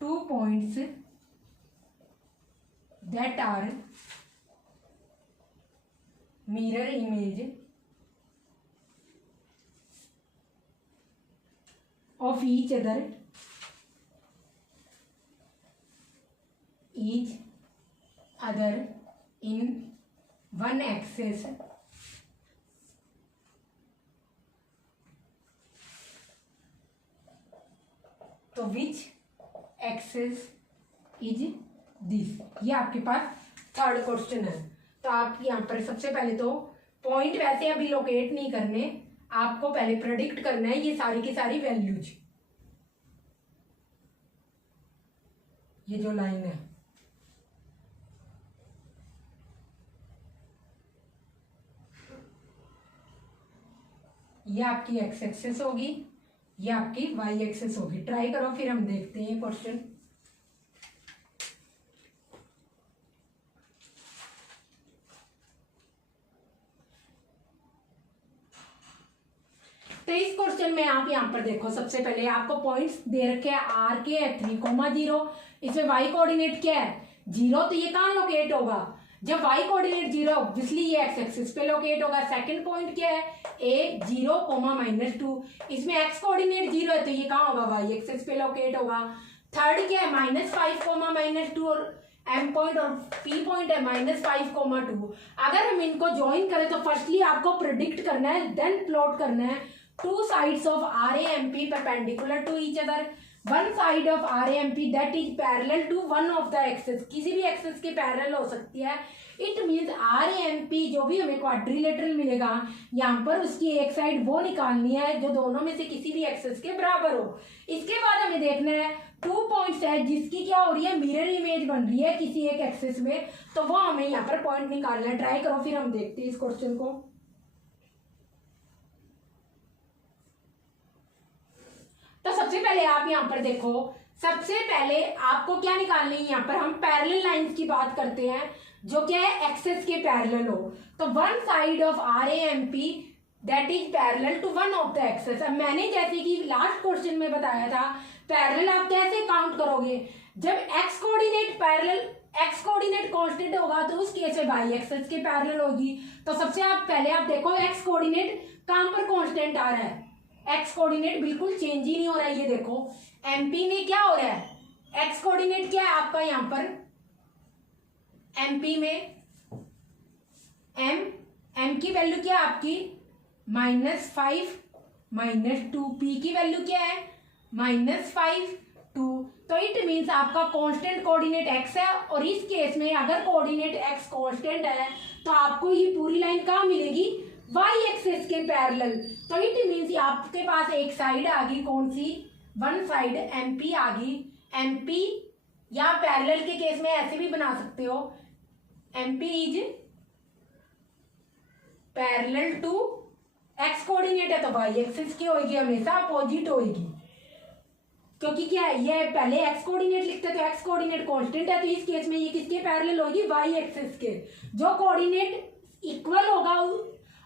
two points that are mirror image of each other in one axis, तो which axis is दिस। ये आपके पास थर्ड क्वेश्चन है। तो आप यहाँ पर सबसे पहले तो पॉइंट वैसे अभी लोकेट नहीं करने, आपको पहले प्रेडिक्ट करना है ये सारी की सारी वैल्यूज। ये जो लाइन है ये आपकी एक्स एक्सेस होगी, ये आपकी वाई एक्सेस होगी। ट्राई करो, फिर हम देखते हैं क्वेश्चन। तो इस क्वेश्चन में आप यहाँ पर देखो, सबसे पहले आपको पॉइंट्स दे रखे हैं R के 3,0, इसमें y कोऑर्डिनेट क्या है 0, तो ये कहाँ लोकेट होगा, जब y कोऑर्डिनेट 0 ऑब्वियसली ये x एक्सिस पे लोकेट होगा। सेकंड पॉइंट क्या है A 0,-2, इसमें x कोऑर्डिनेट 0 है तो ये कहाँ होगा y एक्सिस पे लोकेट होगा। थर्ड क्या है -5,-2 और M पॉइंट और P पॉइंट है -5,2। अगर हम इनको ज्वाइन करें तो फर्स्टली आपको प्रेडिक्ट करना है, देन प्लॉट करना है two sides of RAMP perpendicular to each other, one side of RAMP that is parallel to one of the axis, किसी भी एक्सिस के पैरेलल हो सकती है। इट मीन्स RAMP जो भी हमें क्वाड्रिलेटरल मिलेगा यहाँ पर उसकी एक साइड वो निकालनी है जो दोनों में से किसी भी एक्सिस के बराबर हो। इसके बाद हमें देखना है टू पॉइंट्स है जिसकी क्या हो रही है, मिरर इमेज बन रही है किसी एक एक्सिस में, तो वो हमें यहाँ पर पॉइंट निकालना है। ट्राई करो, फिर हम देखते हैं इस क्वेश्चन को। तो सबसे पहले आप यहाँ पर देखो, सबसे पहले आपको क्या निकालनी है, यहाँ पर हम पैरेलल लाइंस की बात करते हैं जो क्या है एक्सिस के पैरेलल हो। तो one side of RAMP that is parallel to one of the axis. अब मैंने जैसे कि लास्ट क्वेश्चन में बताया था पैरेलल आप कैसे काउंट करोगे, जब x coordinate parallel, x coordinate constant होगा तो उस केस में वाई एक्सिस के पैरेलल होगी। तो सबसे पहले आप देखो एक्स कोऑर्डिनेट कहां पर कांस्टेंट आ रहा है, एक्स कोऑर्डिनेट बिल्कुल चेंज ही नहीं हो रहा है। ये देखो एमपी में क्या हो रहा है, एक्स कोऑर्डिनेट क्या है आपका यहां पर, एमपी में एम की वैल्यू क्या है आपकी -5 -2, पी की वैल्यू क्या है -5 2। तो इट मीन्स आपका कांस्टेंट कोऑर्डिनेट एक्स है, और इस केस में अगर कोऑर्डिनेट एक्स कांस्टेंट है तो आपको ये पूरी लाइन कहाँ मिलेगी, वाई एक्सिस के पैरेलल। तो इट मीन्स आपके पास एक साइड आ गई, कौन सी, वन साइड एमपी आ गई। एमपी या पैरेलल के केस में ऐसे भी बना सकते हो, MP is parallel to X coordinate है तो वाई एक्सिस की होगी, हमेशा अपोजिट होगी, क्योंकि क्या है ये पहले एक्स कोऑर्डिनेट लिखते तो एक्स कोऑर्डिनेट कांस्टेंट है, तो इस केस में ये किसके पैरेलल होगी, वाई एक्सिस के। जो कोऑर्डिनेट इक्वल होगा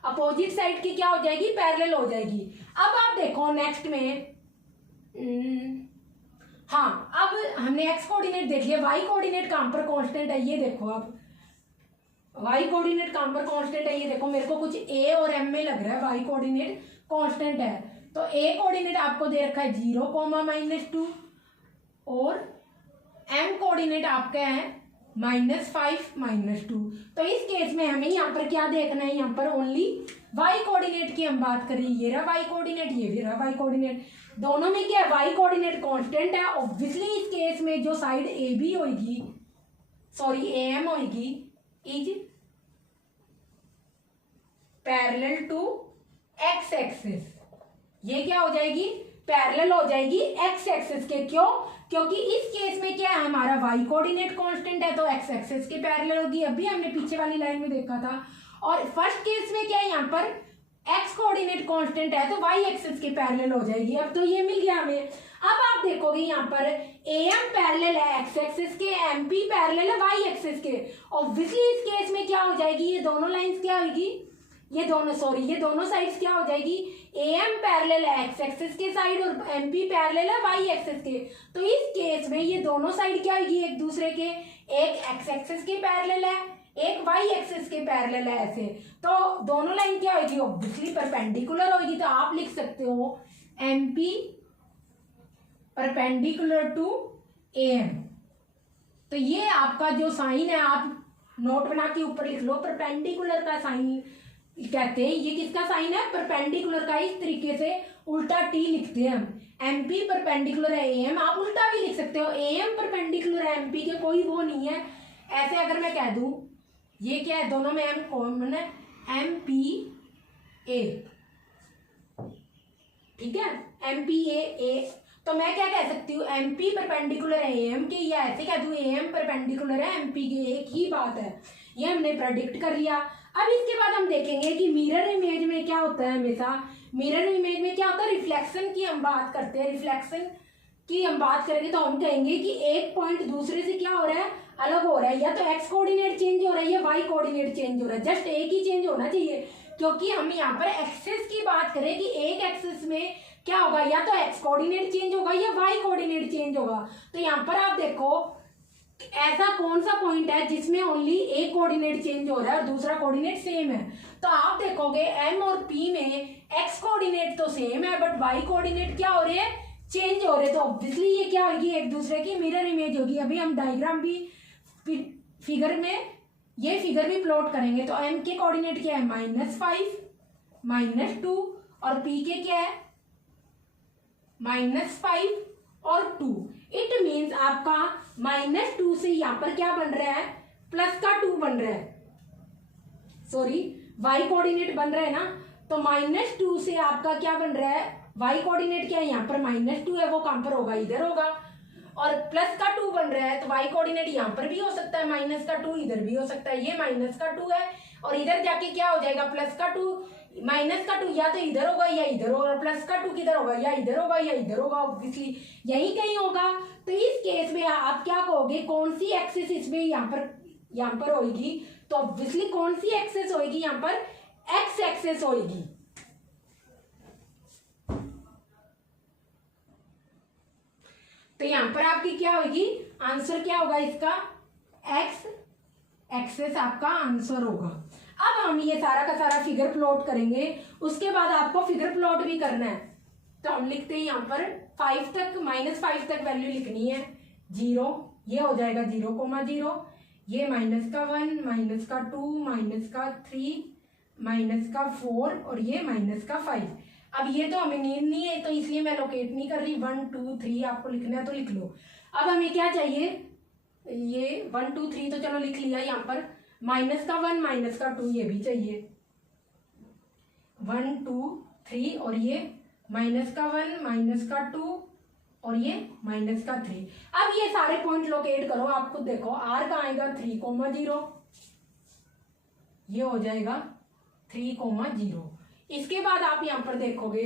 अपोजिट साइड की क्या हो जाएगी, पैरेलल हो जाएगी। अब आप देखो नेक्स्ट में, हाँ अब हमने एक्स कोऑर्डिनेट देख लिया, वाई कोऑर्डिनेट कहां पर कांस्टेंट है, ये देखो अब वाई कोऑर्डिनेट कहां पर कांस्टेंट है, ये देखो मेरे को कुछ ए और एम में लग रहा है वाई कोऑर्डिनेट कांस्टेंट है। तो ए कोऑर्डिनेट आपको दे रखा है 0, -2 और एम कोऑर्डिनेट आपका है -5 -2। तो इस केस में हमें यहाँ पर क्या देखना है, यहाँ पर ओनली वाई कोऑर्डिनेट की हम बात करें, ये रहा वाई कोऑर्डिनेट, ये भी रहा वाई कोऑर्डिनेट, दोनों में क्या है वाई कोऑर्डिनेट कांस्टेंट है। ऑब्वियसली इस केस में जो साइड ए बी होगी, सॉरी ए एम होगी, is parallel to X axis, ये क्या हो जाएगी, पैरेलल हो जाएगी एक्स एक्सिस के। क्यों, क्योंकि इस केस में क्या है हमारा वाई कोऑर्डिनेट कांस्टेंट है तो एक्स एक्सिस के पैरेलल होगी, अभी हमने पीछे वाली लाइन में देखा था। और फर्स्ट केस में क्या है, यहाँ पर एक्स कोऑर्डिनेट कांस्टेंट है तो वाई एक्सिस के पैरेलल हो जाएगी। अब तो ये मिल गया हमें। अब आप देखोगे यहाँ पर एम पैरेलल है एक्स एक्सिस के, एमपी पैरेलल है वाई एक्सिस के। ऑब्वियसली इस केस में क्या हो जाएगी, ये दोनों लाइंस क्या होगी, ये दोनों साइड्स क्या हो जाएगी, एम पैरेलल है एक्स एक्सिस के साइड और एमपी पैरेलल है वाई एक्सिस के। तो इस केस में ये दोनों साइड क्या होगी एक दूसरे के, एक एक्स एक्सिस के पैरेलल है, एक वाई एक्सिस के पैरेलल है, ऐसे। तो दोनों लाइन क्या होगी, ऑब्वियसली परपेंडिकुलर होगी। तो आप लिख सकते हो एमपी परपेंडिकुलर टू एम। तो ये आपका जो साइन है आप नोट बना के ऊपर लिख लो, परपेंडिकुलर का साइन कहते हैं। ये किसका साइन है, परपेंडिकुलर का। इस तरीके से उल्टा टी लिखते हैं हम, एमपी परपेंडिकुलर है एम, आप उल्टा भी लिख सकते हो, एम परपेंडिकुलर है एमपी के, कोई वो नहीं है। ऐसे अगर मैं कह दूं ये क्या है, दोनों में एम कॉमन है, एम पी ए, ठीक है, एम पी ए। तो मैं क्या कह सकती हूँ, एम पी परपेंडिकुलर है एम के, या ऐसे कह दूँ एम परपेंडिकुलर है एम पी के, एक ही बात है। ये हमने प्रेडिक्ट कर लिया। अब इसके बाद हम देखेंगे कि मिरर इमेज में क्या होता है, हमेशा मिरर इमेज में क्या होता है, रिफ्लेक्शन की हम बात करते हैं। रिफ्लेक्शन की हम बात करेंगे तो हम कहेंगे कि एक पॉइंट दूसरे से क्या हो रहा है, अलग हो रहा है, या तो एक्स कोऑर्डिनेट चेंज हो रहा है या वाई कोऑर्डिनेट चेंज हो रहा है, जस्ट एक ही चेंज होना चाहिए। क्योंकि हम यहाँ पर एक्सिस की बात करें कि एक एक्सिस में क्या होगा, या तो एक्स कोऑर्डिनेट चेंज होगा या वाई कोऑर्डिनेट चेंज होगा। तो यहाँ पर आप देखो ऐसा कौन सा पॉइंट है जिसमें ओनली एक कोऑर्डिनेट चेंज हो रहा है और दूसरा कोऑर्डिनेट सेम है। तो आप देखोगे एम और पी में एक्स कोऑर्डिनेट तो सेम है बट वाई कोऑर्डिनेट क्या हो रहे हैं, चेंज हो रहे हैं। तो ऑब्वियसली ये क्या होगी, एक दूसरे की मिरर इमेज होगी। अभी हम डायग्राम भी फिगर में ये फिगर भी प्लॉट करेंगे। तो एम के कोऑर्डिनेट क्या है, -5 -2 और पी के क्या है -5 और 2। इट मीन्स आपका -2 से यहाँ पर क्या बन रहा है, +2 बन रहा है, सॉरी y कोऑर्डिनेट बन रहा है ना। तो -2 से आपका क्या बन रहा है, y कोऑर्डिनेट क्या है, यहाँ पर -2 है, वो कहां पर होगा, इधर होगा। और +2 बन रहा है तो y कोऑर्डिनेट यहाँ पर भी हो सकता है, -2 इधर भी हो सकता है। ये -2 है और इधर जाके क्या हो जाएगा, +2 -2 या तो इधर होगा या इधर होगा, +2 किधर होगा, या इधर होगा या इधर होगा, ऑब्वियसली यही कहीं होगा। तो इस केस में आप क्या कहोगे, कौन सी एक्सिस इसमें यहाँ पर होगी, तो ऑब्वियसली कौन सी एक्सिस होगी, यहाँ पर एक्स एक्सिस होगी। तो यहाँ पर आपकी क्या होगी, आंसर क्या होगा इसका, एक्स एक्सेस आपका आंसर होगा। अब हम ये सारा का सारा फिगर प्लॉट करेंगे, उसके बाद आपको फिगर प्लॉट भी करना है। तो हम लिखते हैं यहाँ पर 5 तक, -5 तक वैल्यू लिखनी है। 0 ये हो जाएगा 0,0, ये -1, -2, -3, -4 और ये -5। अब ये तो हमें नीड नहीं है, तो इसलिए मैं लोकेट नहीं कर रही। 1 2 3 आपको लिखना है तो लिख लो। अब हमें क्या चाहिए, ये 1 2 3 तो चलो लिख लिया। यहाँ पर -1 -2 ये भी चाहिए, 1 2 3 और ये -1 -2 और ये -3। अब ये सारे पॉइंट लोकेट करो। आपको देखो आर का आएगा 3,0, ये हो जाएगा 3,0। इसके बाद आप यहाँ पर देखोगे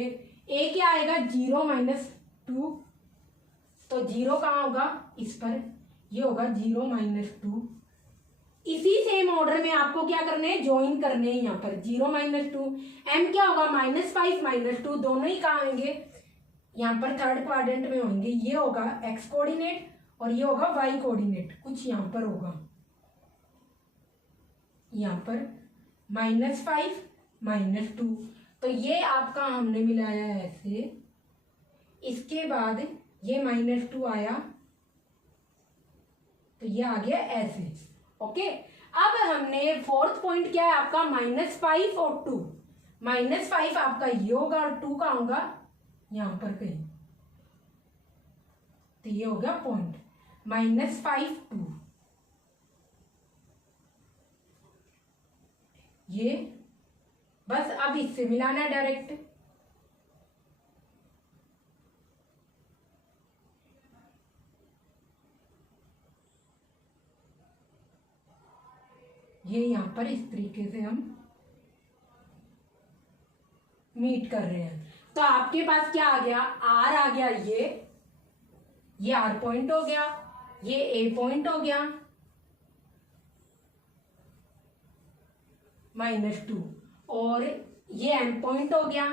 ए क्या आएगा, 0 -2, तो 0 कहाँ होगा, इस पर, ये होगा 0 -2। इसी सेम ऑर्डर में आपको क्या करने हैं, ज्वाइन करने हैं। यहाँ पर 0 -2, m क्या होगा, -5 -2, दोनों ही कहाँ आएंगे, यहाँ पर थर्ड क्वाड्रेंट में होंगे। ये होगा x कोऑर्डिनेट और ये होगा y कोऑर्डिनेट, कुछ यहाँ पर होगा, यहाँ पर -5 -2। तो ये आपका हमने मिलाया है ऐसे। इसके बाद ये -2 आया तो ये आ गया ऐसे। ओके, अब हमने फोर्थ पॉइंट क्या है आपका, -5 और 2। -5 आपका ये होगा और 2 का होगा यहां पर कहीं, तो ये हो गया पॉइंट -5 2। ये बस अब इससे मिलाना है डायरेक्ट। ये यहां पर इस तरीके से हम मीट कर रहे हैं। तो आपके पास क्या आ गया, आर आ गया, ये आर पॉइंट हो गया, ये ए पॉइंट हो गया, -2, और ये एम पॉइंट हो गया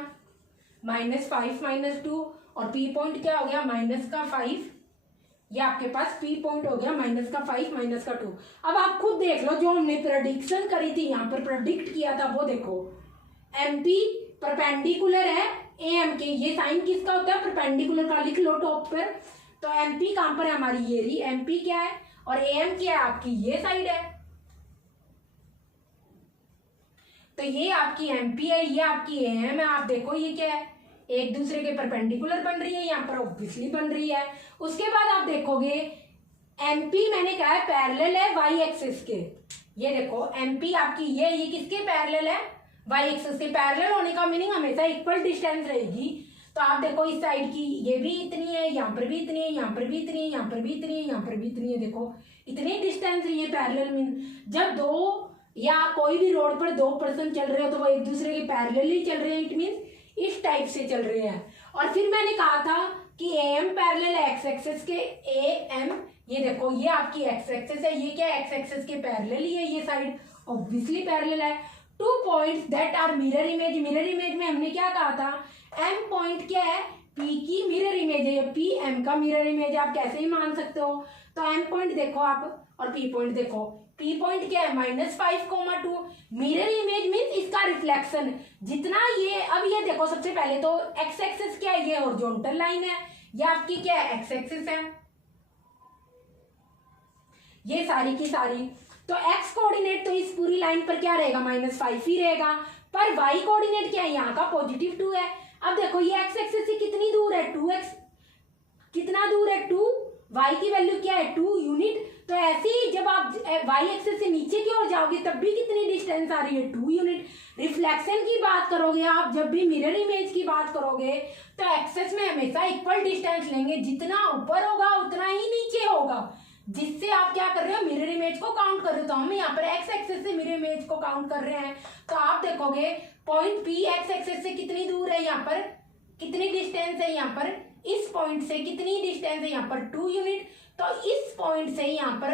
-5 -2, और पी पॉइंट क्या हो गया, -5। ये आपके पास पी पॉइंट हो गया -5 -2। अब आप खुद देख लो, जो हमने प्रेडिक्शन करी थी, यहाँ पर प्रेडिक्ट किया था, वो देखो एमपी परपेंडिकुलर है एएम के। ये साइन किसका होता है, परपेंडिकुलर का, लिख लो टॉप पर। तो एमपी कहां पर है हमारी, ये रही एमपी क्या है, और एएम क्या है आपकी, ये साइड है। तो ये आपकी एमपी है, ये आपकी एएम है। आप देखो ये क्या है, एक दूसरे के परपेंडिकुलर बन रही है, यहाँ पर ऑब्वियसली बन रही है। उसके बाद आप देखोगे एमपी मैंने कहा है पैरेलल है वाई एक्सिस के। ये देखो एमपी आपकी ये किसके पैरेलल है, वाई एक्सिस के। पैरेलल होने का मीनिंग हमेशा इक्वल डिस्टेंस रहेगी। तो आप देखो इस साइड की ये भी इतनी है, यहाँ पर भी इतनी है, यहाँ पर भी इतनी है, यहाँ पर भी इतनी है, यहाँ पर भी इतनी है। देखो इतनी डिस्टेंस है। ये पैरेलल मीन जब दो या कोई भी रोड पर 2 पर्सन चल रहे हो तो वो एक दूसरे के पैरेलल ही चल रहे हैं, इट मीन इस टाइप से चल रहे हैं। और फिर मैंने कहा था कि एम पैरेलल एक्स एक्सिस के, ए एम, ये देखो ये आपकी एक्स एक्सिस है, ये क्या एक्स एक्सिस के पैरेलल ही है, ये साइड ऑब्वियसली पैरेलल है। 2 points that are mirror image. Mirror image में हमने क्या कहा था, एम पॉइंट क्या है, पी की मिरर इमेज है, पी एम का मिरर इमेज आप कैसे ही मान सकते हो। तो एम पॉइंट देखो आप और पी पॉइंट देखो। पी पॉइंट क्या है, -5, 2। मिरर इमेज मीन्स इसका रिफ्लेक्शन जितना ये, अब ये देखो सबसे पहले तो एक्स एक्सिस क्या है, ये हॉरिजॉन्टल लाइन है, ये आपकी क्या है, एक्स एक्सिस है, ये सारी की सारी। तो एक्स कोऑर्डिनेट तो इस पूरी लाइन पर क्या रहेगा, -5 ही रहेगा। पर वाई कोऑर्डिनेट क्या है, यहाँ का +2 है। अब देखो ये एक्स एक्सिस से कितनी दूर है, 2x, कितना दूर है 2, y की वैल्यू क्या है 2 यूनिट। तो ऐसे ही जब आप y एक्सिस से नीचे की ओर जाओगे तब भी कितनी डिस्टेंस आ रही है, 2 यूनिट। रिफ्लेक्शन की बात करोगे आप, जब भी मिरर इमेज की बात करोगे तो एक्सेस में हमेशा इक्वल डिस्टेंस लेंगे, जितना ऊपर होगा उतना ही नीचे होगा, जिससे आप क्या कर रहे हो, मिरर इमेज को काउंट कर रहे हो। तो हम यहाँ पर एक्स एक्सिस से मिरर इमेज को काउंट कर रहे हैं। तो आप देखोगे पॉइंट पी एक्स एक्सिस से कितनी दूर है, यहाँ पर कितनी डिस्टेंस है, यहाँ पर इस पॉइंट से कितनी डिस्टेंस है, यहाँ पर 2 यूनिट। तो इस पॉइंट से यहाँ पर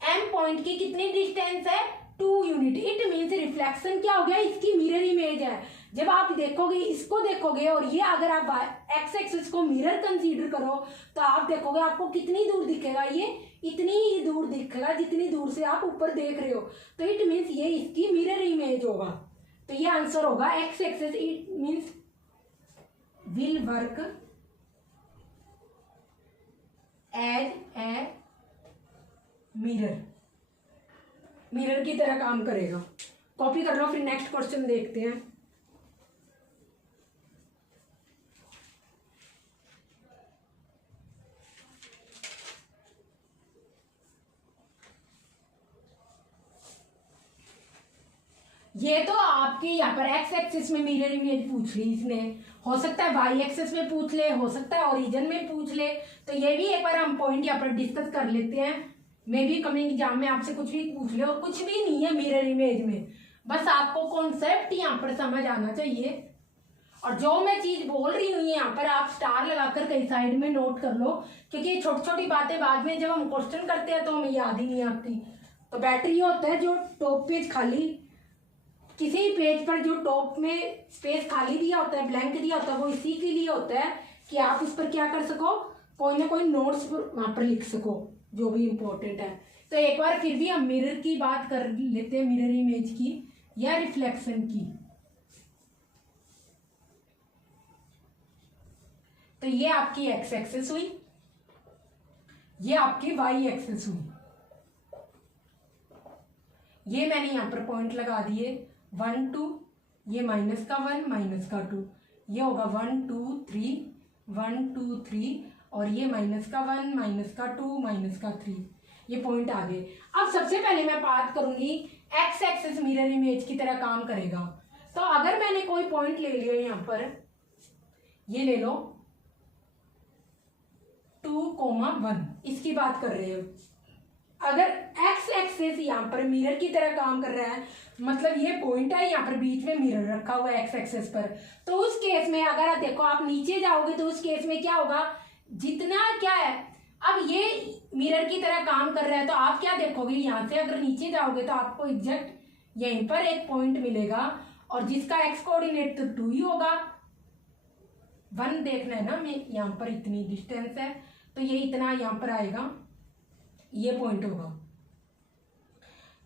एम पॉइंट की कितनी डिस्टेंस है, 2 यूनिट। इट मीन्स रिफ्लेक्शन क्या हो गया, इसकी मिरर इमेज है। जब आप देखोगे इसको देखोगे और ये अगर आप एक्स एक्सिस को मिरर कंसीडर करो तो आप देखोगे आपको कितनी दूर दिखेगा, ये इतनी ही दूर दिखेगा जितनी दूर से आप ऊपर देख रहे हो। तो इट मीन्स ये इसकी मिरर इमेज होगा। तो ये आंसर होगा X axis it means will work as a mirror की तरह काम करेगा। कॉपी कर लो, फिर नेक्स्ट क्वेश्चन देखते हैं। ये तो आपके यहाँ पर एक्स एक्सिस में मिरर इमेज पूछ ली इसने, हो सकता है वाई एक्सिस में पूछ ले, हो सकता है ओरिजिन में पूछ ले। तो ये भी एक बार हम पॉइंट यहाँ पर डिस्कस कर लेते हैं। मे भी कमिंग एग्जाम में आपसे कुछ भी पूछ ले, और कुछ भी नहीं है मिरर इमेज में, बस आपको कॉन्सेप्ट यहाँ पर समझ आना चाहिए। और जो मैं चीज बोल रही हूँ यहाँ पर आप स्टार लगाकर कहीं साइड में नोट कर लो, क्योंकि ये छोटी छोटी बातें बाद में जब हम क्वेश्चन करते हैं तो हमें याद ही नहीं आती। तो बेटर ये होता है जो टॉप पेज खाली, किसी पेज पर जो टॉप में स्पेस खाली दिया होता है, ब्लैंक दिया होता है, वो इसी के लिए होता है कि आप उस पर क्या कर सको, कोई ना कोई नोट्स वहां पर लिख सको जो भी इम्पोर्टेंट है। तो एक बार फिर भी हम मिरर की बात कर लेते हैं, मिरर इमेज की या रिफ्लेक्शन की। तो ये आपकी एक्स एक्सिस हुई, ये आपकी वाई एक्सिस हुई। ये मैंने यहां पर पॉइंट लगा दिए 1 2, ये माइनस का 1 माइनस का 2, ये होगा 1 2 3 1 2 3, और ये माइनस का 1 माइनस का 2 माइनस का 3, ये पॉइंट आ गए। अब सबसे पहले मैं बात करूंगी एक्स एक्सिस मिरर इमेज की तरह काम करेगा। तो अगर मैंने कोई पॉइंट ले लिया यहां पर, ये ले लो 2,1, इसकी बात कर रहे हैं। अगर एक्स एक्सिस यहाँ पर मिरर की तरह काम कर रहा है, मतलब ये पॉइंट है यहाँ पर बीच में मिरर रखा हुआ है एक्स एक्सिस पर, तो उस केस में अगर आप देखो आप नीचे जाओगे तो उस केस में क्या होगा, जितना क्या है, अब ये मिरर की तरह काम कर रहा है तो आप क्या देखोगे, यहाँ से अगर नीचे जाओगे तो आपको एग्जैक्ट यहीं पर एक पॉइंट मिलेगा, और जिसका एक्स कोऑर्डिनेट तो 2 ही होगा। 1 देखना है ना, मैं यहाँ पर इतनी डिस्टेंस है तो ये इतना यहाँ पर आएगा, ये पॉइंट होगा,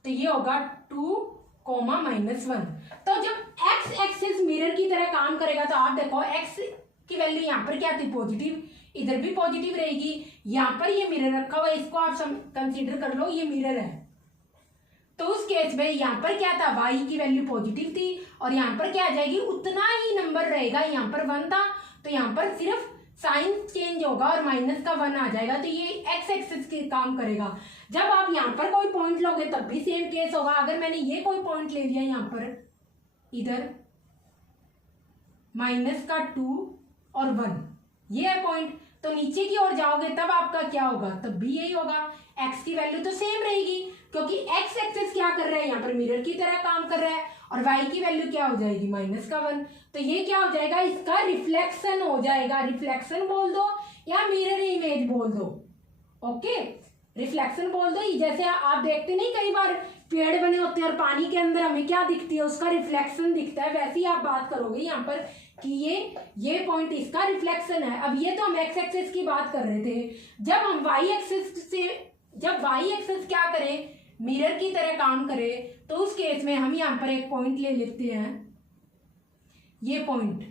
तो ये होगा 2,-1। तो जब एक्स एक्सिस मिरर की तरह काम करेगा तो आप देखो एक्स की वैल्यू यहाँ पर क्या थी, पॉजिटिव, इधर भी पॉजिटिव रहेगी। यहाँ पर ये मिरर रखा हुआ है, इसको आप कंसीडर कर लो ये मिरर है। तो उस केस में यहाँ पर क्या था, वाई की वैल्यू पॉजिटिव थी, और यहाँ पर क्या आ जाएगी, उतना ही नंबर रहेगा। यहाँ पर 1 था तो यहाँ पर सिर्फ साइन चेंज होगा और माइनस का 1 आ जाएगा, तो ये एक्स एक्सिस के काम करेगा। जब आप यहाँ पर कोई पॉइंट लोगे तब भी सेम केस होगा। अगर मैंने ये कोई पॉइंट ले लिया यहाँ पर, इधर माइनस का 2 और 1, ये है पॉइंट, तो नीचे की ओर जाओगे तब आपका क्या होगा, तब भी यही होगा, एक्स की वैल्यू तो सेम रहेगी, क्योंकि एक्स एक्सिस क्या कर रहा है, यहाँ पर मिरर की तरह काम कर रहा है, और वाई की वैल्यू क्या हो जाएगी, माइनस का 1। तो ये क्या हो जाएगा, इसका रिफ्लेक्शन हो जाएगा, रिफ्लेक्शन बोल दो या मिरर इमेज बोल दो। ओके, रिफ्लेक्शन बोल दो। जैसे आप देखते नहीं कई बार पेड़ बने होते हैं और पानी के अंदर हमें क्या दिखती है, उसका रिफ्लेक्शन दिखता है, वैसे ही आप बात करोगे यहाँ पर कि ये पॉइंट इसका रिफ्लेक्शन है। अब ये तो हम एक्स एक्सिस की बात कर रहे थे, जब हम वाई एक्सिस से, जब वाई एक्सिस क्या करें, मिरर की तरह काम करे, तो उस केस में हम यहाँ पर एक पॉइंट ले लेते हैं, ये पॉइंट,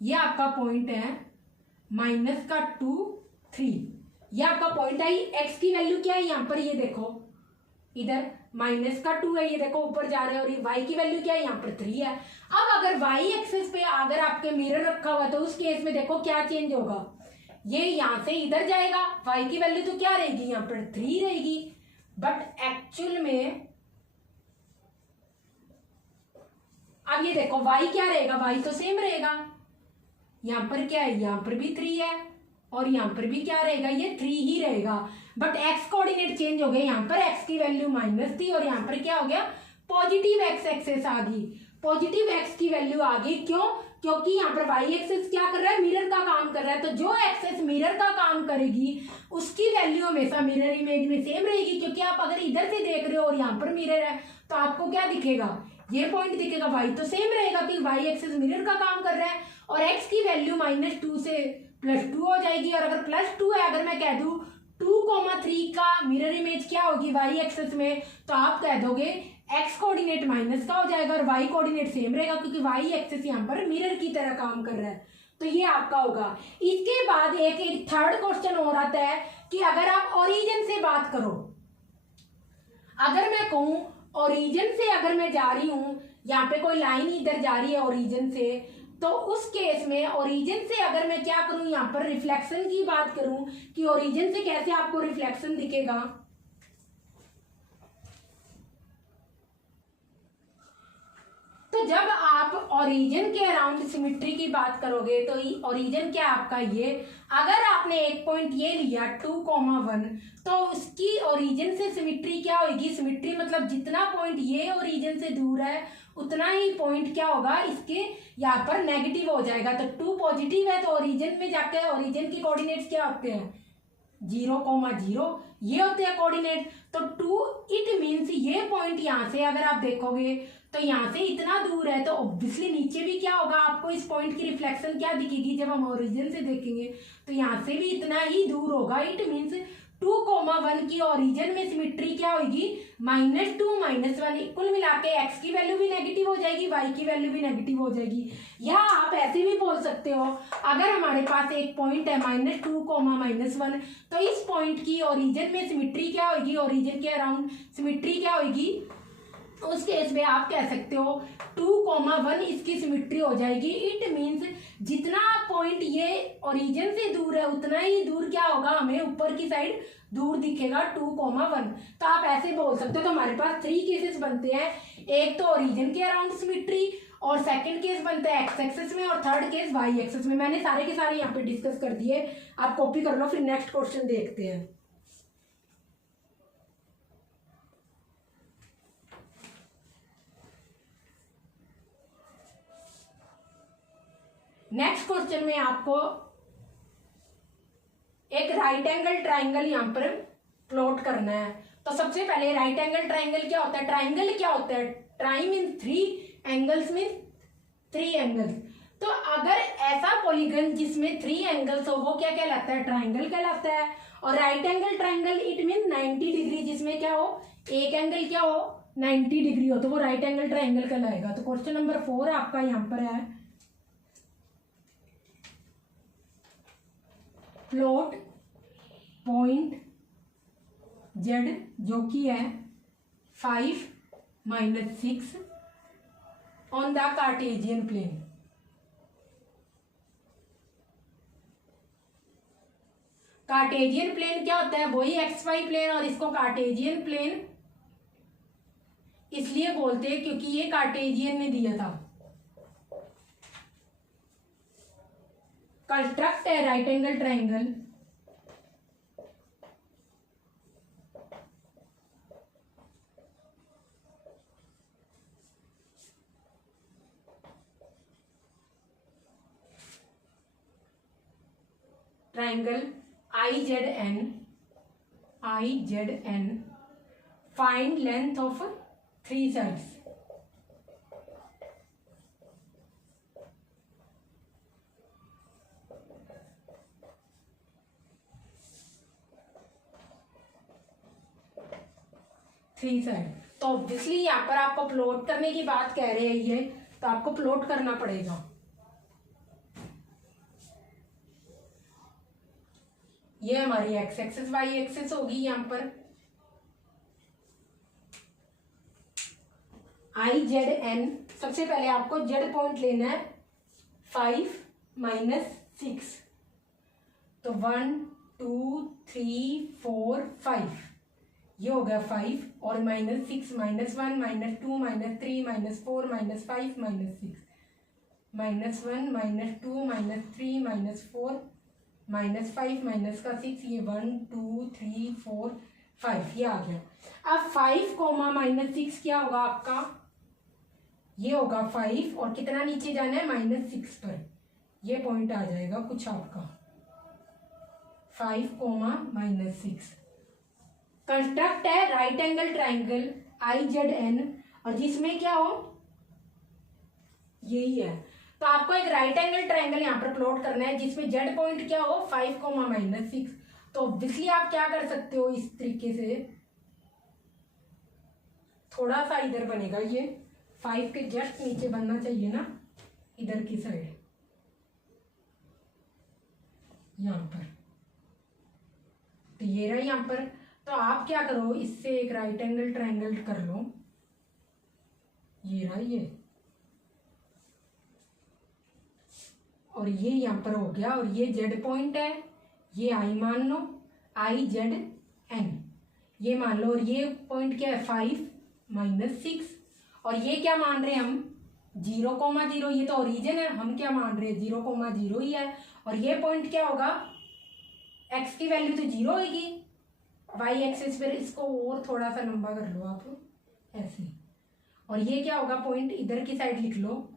ये आपका पॉइंट है माइनस का 2 3, ये आपका पॉइंट है। एक्स की वैल्यू क्या है यहाँ पर, ये देखो इधर माइनस का 2 है, ये देखो ऊपर जा रहे हैं, और वाई की वैल्यू क्या है यहाँ पर 3 है। अब अगर वाई एक्सिस पे अगर आपके मिरर रखा हुआ है तो उस केस में देखो क्या चेंज होगा, ये यहाँ से इधर जाएगा, वाई की वैल्यू तो क्या रहेगी यहाँ पर 3 रहेगी, बट एक्चुअल में अब ये देखो वाई क्या रहेगा, वाई तो सेम रहेगा, यहाँ पर क्या है, यहाँ पर भी 3 है, और यहाँ पर भी क्या रहेगा, ये 3 ही रहेगा, बट एक्स कोऑर्डिनेट चेंज हो गए, यहाँ पर एक्स की वैल्यू माइनस थी और यहाँ पर क्या हो गया, पॉजिटिव एक्स एक्सिस आ गई, पॉजिटिव एक्स की वैल्यू आ गई। क्यों, क्योंकि यहाँ पर वाई एक्सिस क्या कर रहा है, मिरर का काम कर रहा है, तो जो एक्सिस मिरर का काम करेगी उसकी वैल्यू हमेशा मिरर इमेज में सेम रहेगी, क्योंकि आप अगर इधर से देख रहे हो और यहाँ पर मिरर है तो आपको क्या दिखेगा, ये पॉइंट दिखेगा, वाई तो सेम रहेगा कि वाई एक्सिस मिरर का काम कर रहा है, और एक्स की वैल्यू -2 से +2 हो जाएगी। और अगर +2 है, अगर मैं कह दूं 2,3 का मिरर इमेज क्या होगी वाई एक्सिस में, तो आप कह दोगे एक्स कोऑर्डिनेट माइनस का हो जाएगा और वाई कोऑर्डिनेट सेम रहेगा, क्योंकि वाई एक्सिस यहाँ पर मिरर की तरह काम कर रहा है। तो ये आपका होगा। इसके बाद एक थर्ड क्वेश्चन और आता है कि अगर आप ओरिजिन से बात करो, अगर मैं कहूं ओरिजिन से अगर मैं जा रही हूं, यहाँ पे कोई लाइन इधर जा रही है ओरिजिन से, तो उस केस में ओरिजिन से अगर मैं क्या करूं, यहाँ पर रिफ्लेक्शन की बात करूं कि ओरिजिन से कैसे आपको रिफ्लेक्शन दिखेगा। तो जब आप ओरिजिन के अराउंड सिमिट्री की बात करोगे तो ओरिजिन क्या आपका ये, अगर आपने एक पॉइंट ये लिया 2,1, तो उसकी ओरिजिन से सिमिट्री क्या होगी, सिमिट्री मतलब जितना पॉइंट ये ओरिजिन से दूर है उतना ही पॉइंट क्या होगा इसके यहाँ पर नेगेटिव हो जाएगा। तो 2 पॉजिटिव है तो ओरिजिन में जाकर ओरिजिन की कोऑर्डिनेट्स क्या होते हैं 0,0 ये होते हैं कोऑर्डिनेट। तो 2 इट मीन्स ये पॉइंट यहाँ से अगर आप देखोगे तो यहाँ से इतना दूर है, तो ऑब्वियसली नीचे भी क्या होगा, आपको इस पॉइंट की रिफ्लेक्शन क्या दिखेगी जब हम ओरिजिन से देखेंगे, तो यहाँ से भी इतना ही दूर होगा। इट मीन्स 2,1 की ओरिजिन में सिमिट्री क्या होगी -2 -1, कुल मिला के एक्स की वैल्यू भी नेगेटिव हो जाएगी, वाई की वैल्यू भी नेगेटिव हो जाएगी। या आप ऐसे भी बोल सकते हो, अगर हमारे पास एक पॉइंट है -2, -1, तो इस पॉइंट की ओरिजिन में सिमिट्री क्या होगी, ओरिजिन के अराउंड सिमिट्री क्या होगी, उस केस में आप कह सकते हो 2,1 इसकी सिमिट्री हो जाएगी। इट मीन्स जितना पॉइंट ये ओरिजिन से दूर है उतना ही दूर क्या होगा, हमें ऊपर की साइड दूर दिखेगा 2,1। तो आप ऐसे बोल सकते हो। तो हमारे पास 3 केसेस बनते हैं, एक तो ओरिजिन के अराउंड सिमिट्री, और सेकंड केस बनता है एक्स एक्सिस में, और थर्ड केस वाई एक्सिस में। मैंने सारे के सारे यहाँ पे डिस्कस कर दिए, आप कॉपी कर लो, फिर नेक्स्ट क्वेश्चन देखते हैं। नेक्स्ट क्वेश्चन में आपको एक राइट एंगल ट्राइंगल यहां पर प्लॉट करना है। तो सबसे पहले राइट एंगल ट्राइंगल क्या होता है, ट्राइंगल क्या होता है, try mean 3 angles mean 3 angles. तो अगर ऐसा पॉलीगन जिसमें 3 एंगल्स हो वो क्या कहलाता है, ट्राइंगल कहलाता है। और right angle triangle it mean 90 degree, जिसमें क्या हो एक एंगल क्या हो 90 डिग्री हो, तो वो राइट एंगल ट्राइंगल कहलाएगा। तो क्वेश्चन नंबर 4 आपका यहाँ पर है, प्लॉट पॉइंट Z जो कि है 5 - 6 on the cartesian plane. Cartesian plane क्या होता है, वही XY प्लेन, और इसको कार्टेशियन प्लेन इसलिए बोलते हैं क्योंकि ये कार्टेशियन ने दिया था। कंस्ट्रक्ट है right angle triangle, triangle IZN, find length of 3 sides. Three side, तो ऑब्वियसली यहाँ पर आपको प्लॉट करने की बात कह रहे हैं ये, तो आपको प्लॉट करना पड़ेगा। ये हमारी एक्स एक्सिस वाई एक्सिस होगी यहाँ पर IZN। सबसे पहले आपको जेड पॉइंट लेना है 5 - 6, तो 1 2 3 4 5, ये हो गया 5, और -6 -1 -2 -3 -4 -5 -6 -1 -2 -3 -4 -5 -6, ये 1 2 3 4 5 ये आ गया। अब 5 -6 क्या होगा आपका, ये होगा 5, और कितना नीचे जाना है -6 पर, ये पॉइंट आ जाएगा कुछ आपका 5 -6। कंस्ट्रक्ट है राइट एंगल ट्राइंगल IZN, और जिसमें क्या हो यही है। तो आपको एक राइट एंगल ट्रायंगल यहाँ पर प्लॉट करना है जिसमें जेड पॉइंट क्या हो 5, -6। तो ऑब्वियसली आप क्या कर सकते हो, इस तरीके से थोड़ा सा इधर बनेगा, ये 5 के जस्ट नीचे बनना चाहिए ना, इधर की साइड यहाँ पर। तो ये रहा यहाँ पर। तो आप क्या करो, इससे एक राइट एंगल ट्रायंगल कर लो, ये रहा ये, और ये यहाँ पर हो गया। और ये जेड पॉइंट है, ये आई मान लो, IZN ये मान लो। और ये पॉइंट क्या है 5, -6। और ये क्या मान रहे हैं हम 0,0, ये तो ओरिजिन है, हम क्या मान रहे हैं 0,0 ही है। और ये पॉइंट क्या होगा, x की वैल्यू तो 0 होगी, y एक्सिस पर इसको और थोड़ा सा लंबा कर लो आप ऐसे। और ये क्या होगा पॉइंट, इधर की साइड लिख लो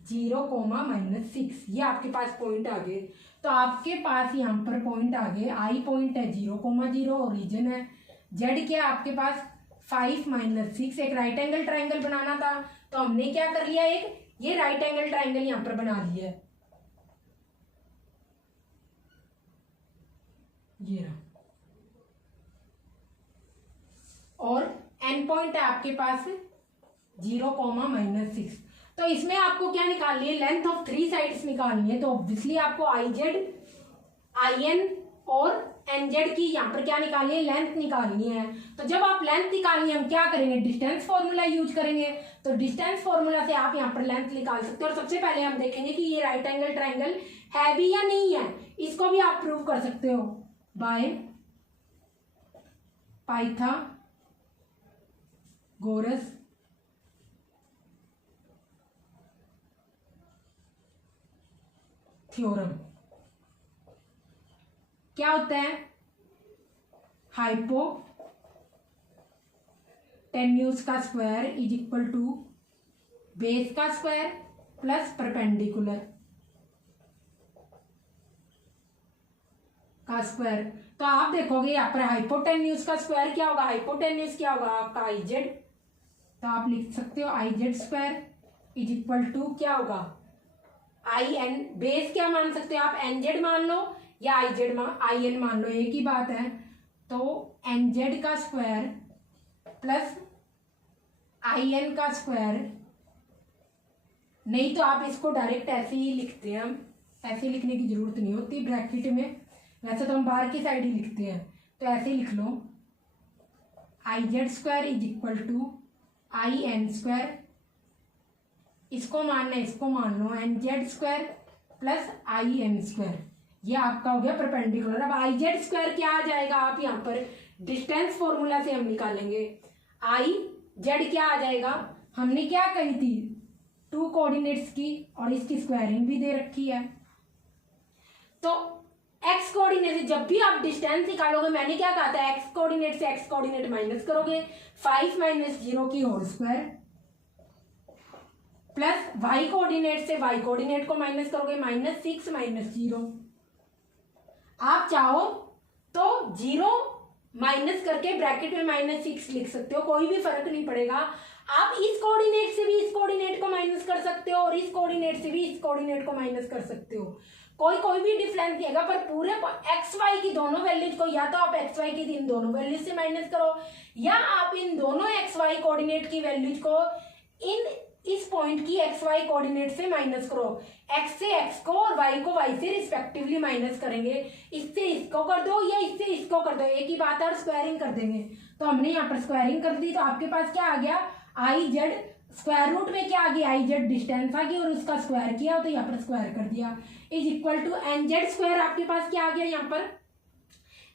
0,-6, ये आपके पास पॉइंट आ गए। तो आपके पास यहाँ पर पॉइंट आ गए, आई पॉइंट है 0,0 ओरिजिन है, जेड क्या आपके पास 5, -6। एक राइट एंगल ट्रायंगल बनाना था तो हमने क्या कर लिया, एक ये राइट एंगल ट्रायंगल यहाँ पर बना लिया है, ये रहा। और एन पॉइंट है आपके पास 0,-6। तो इसमें आपको क्या निकालनी है, लेंथ ऑफ 3 साइड्स निकालनी है। तो ऑब्वियसली आपको IZ, IN और NZ की यहाँ पर क्या निकालनी है, लेंथ निकालनी है। तो जब आप लेंथ निकालनी है, हम क्या करेंगे, डिस्टेंस फॉर्मूला यूज करेंगे। तो डिस्टेंस फॉर्मूला से आप यहाँ पर लेंथ निकाल सकते हो। और सबसे पहले हम देखेंगे कि ये राइट एंगल ट्रायंगल है भी या नहीं है, इसको भी आप प्रूव कर सकते हो बाय पाइथागोरस थ्योरम। क्या होता है, हाइपोटेन्यूज का square is equal to base का स्क्वायर प्लस परपेंडिकुलर का स्क्वायर। तो आप देखोगे यहाँ पर हाइपोटेन्यूज का स्क्वायर क्या होगा, हाइपोटेन्यूज क्या होगा आपका IZ। तो आप लिख सकते हो IZ square is equal to क्या होगा IN। बेस क्या मान सकते हो आप, NZ मान लो या IN मान लो, एक ही बात है। तो NZ का स्क्वायर प्लस IN का स्क्वायर, नहीं तो आप इसको डायरेक्ट ऐसे ही लिखते हैं, हम ऐसे लिखने की जरूरत नहीं होती ब्रैकेट में, वैसे तो हम बाहर की साइड ही लिखते हैं। तो ऐसे लिख लो IZ square is equal to IN square, इसको मानना है, इसको मान लो NZ square plus IN square, ये आपका हो गया परपेंडिकुलर। अब IZ स्क्वायर क्या आ जाएगा, आप यहाँ पर डिस्टेंस फॉर्मूला से हम निकालेंगे, IZ क्या आ जाएगा, हमने क्या कही थी 2 कोऑर्डिनेट्स की, और इसकी स्क्वायरिंग भी दे रखी है। तो x कोऑर्डिनेट से जब भी आप डिस्टेंस निकालोगे, मैंने क्या कहा था, x कोऑर्डिनेट से x कोऑर्डिनेट माइनस करोगे, 5 - 0 की whole square plus y coordinate से y कोऑर्डिनेट को माइनस करोगे, -6 - 0। आप चाहो तो 0 माइनस करके ब्रैकेट में -6 लिख सकते हो, कोई भी फर्क नहीं पड़ेगा। आप इस कोऑर्डिनेट से भी इस कोऑर्डिनेट को माइनस कर सकते हो, और इस कोऑर्डिनेट से भी इस कोऑर्डिनेट को माइनस कर सकते हो, कोई भी डिफरेंस नहीं है। पर पूरे एक्स वाई की दोनों वैल्यूज को या तो आप एक्स वाई की इन दोनों वैल्यूज से माइनस करो, या आप इन दोनों एक्स वाई कोऑर्डिनेट की वैल्यूज को इस पॉइंट की एक्स वाई कोऑर्डिनेट से माइनस करो। एक्स से एक्स को और वाई को वाई से रिस्पेक्टिवली माइनस करेंगे, इससे इसको कर दो या इससे इसको कर दो, एक ही बात है, और स्क्वायरिंग कर देंगे। तो हमने यहाँ पर स्क्वायरिंग कर दी, तो आपके पास क्या आ गया, IZ स्क्वायर रूट में क्या आ गया, IZ डिस्टेंस आ गई और उसका स्क्वायर किया, तो यहाँ पर स्क्वायर कर दिया, is equal to NZ square. आपके पास क्या आ गया, यहाँ पर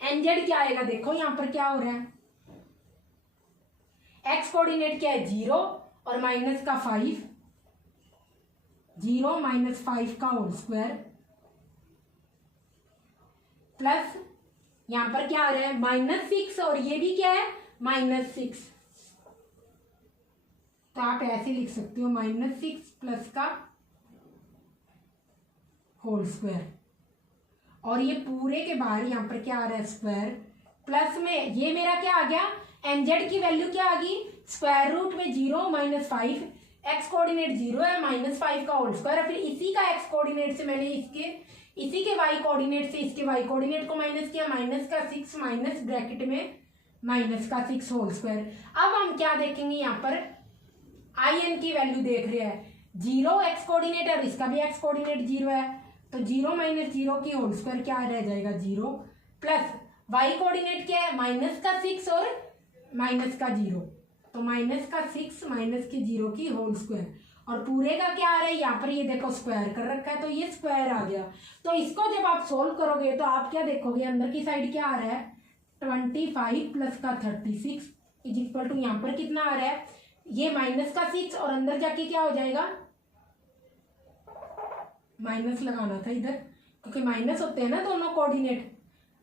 NZ क्या आएगा, देखो यहाँ पर क्या हो रहा है, एक्स कोऑर्डिनेट क्या है 0 और माइनस का 5, 0 - 5 का होल स्क्वायर प्लस यहां पर क्या आ रहा है -6, और ये भी क्या है -6। तो आप ऐसे लिख सकते हो -6 प्लस का होल स्क्वायर, और ये पूरे के बाहर यहां पर क्या आ रहा है स्क्वायर, प्लस में ये मेरा क्या आ गया, NZ की वैल्यू क्या आ गई, स्क्वायर रूट में 0 - 5, एक्स कोऑर्डिनेट 0 है, -5 का होल स्क्वायर है, फिर इसी का एक्स कोऑर्डिनेट से मैंने इसी के वाई कोऑर्डिनेट से इसके वाई कोऑर्डिनेट को माइनस किया, -6 माइनस ब्रैकेट में -6 होल स्क्वायर। अब हम क्या देखेंगे, यहाँ पर आई एन की वैल्यू देख रहे हैं, 0 एक्स कोऑर्डिनेट है और इसका भी एक्स कोऑर्डिनेट 0 है, तो 0 माइनस 0 की होल स्क्वायर क्या रह जाएगा 0, प्लस वाई कोऑर्डिनेट क्या है -6 और -0, तो -6 माइनस के 0 की होल स्क्वायर, और पूरे का क्या आ रहा है यहाँ पर, ये देखो स्क्वायर कर रखा है तो ये स्क्वायर आ गया। तो इसको जब आप सोल्व करोगे तो आप क्या देखोगे, अंदर की साइड क्या आ रहा है 25 प्लस का 36 इज इक्वल टू, यहाँ पर कितना आ रहा है ये -6 और अंदर जाके क्या हो जाएगा, माइनस लगाना था इधर क्योंकि माइनस होते हैं ना दोनों कोऑर्डिनेट,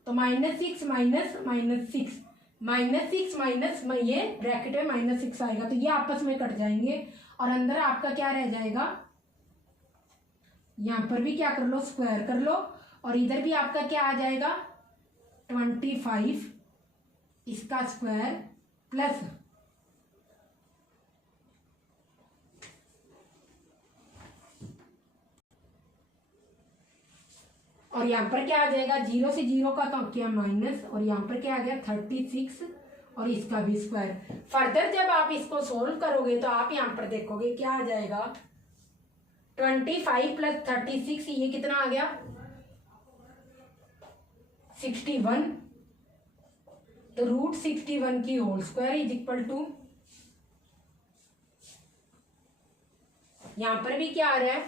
तो -6 माइनस -6 माइनस ये ब्रैकेट में -6 आएगा, तो ये आपस में कट जाएंगे और अंदर आपका क्या रह जाएगा, यहां पर भी क्या कर लो स्क्वायर कर लो, और इधर भी आपका क्या आ जाएगा 25 इसका स्क्वायर प्लस और यहाँ पर क्या आ जाएगा 0 से 0 का तो क्या माइनस, और यहाँ पर क्या आ गया 36 और इसका भी स्क्वायर। फर्दर जब आप इसको सोल्व करोगे तो आप यहाँ पर देखोगे क्या आ जाएगा 25 प्लस 36, ये कितना आ गया 61, तो √61 की whole square is equal to, यहां पर भी क्या आ रहा है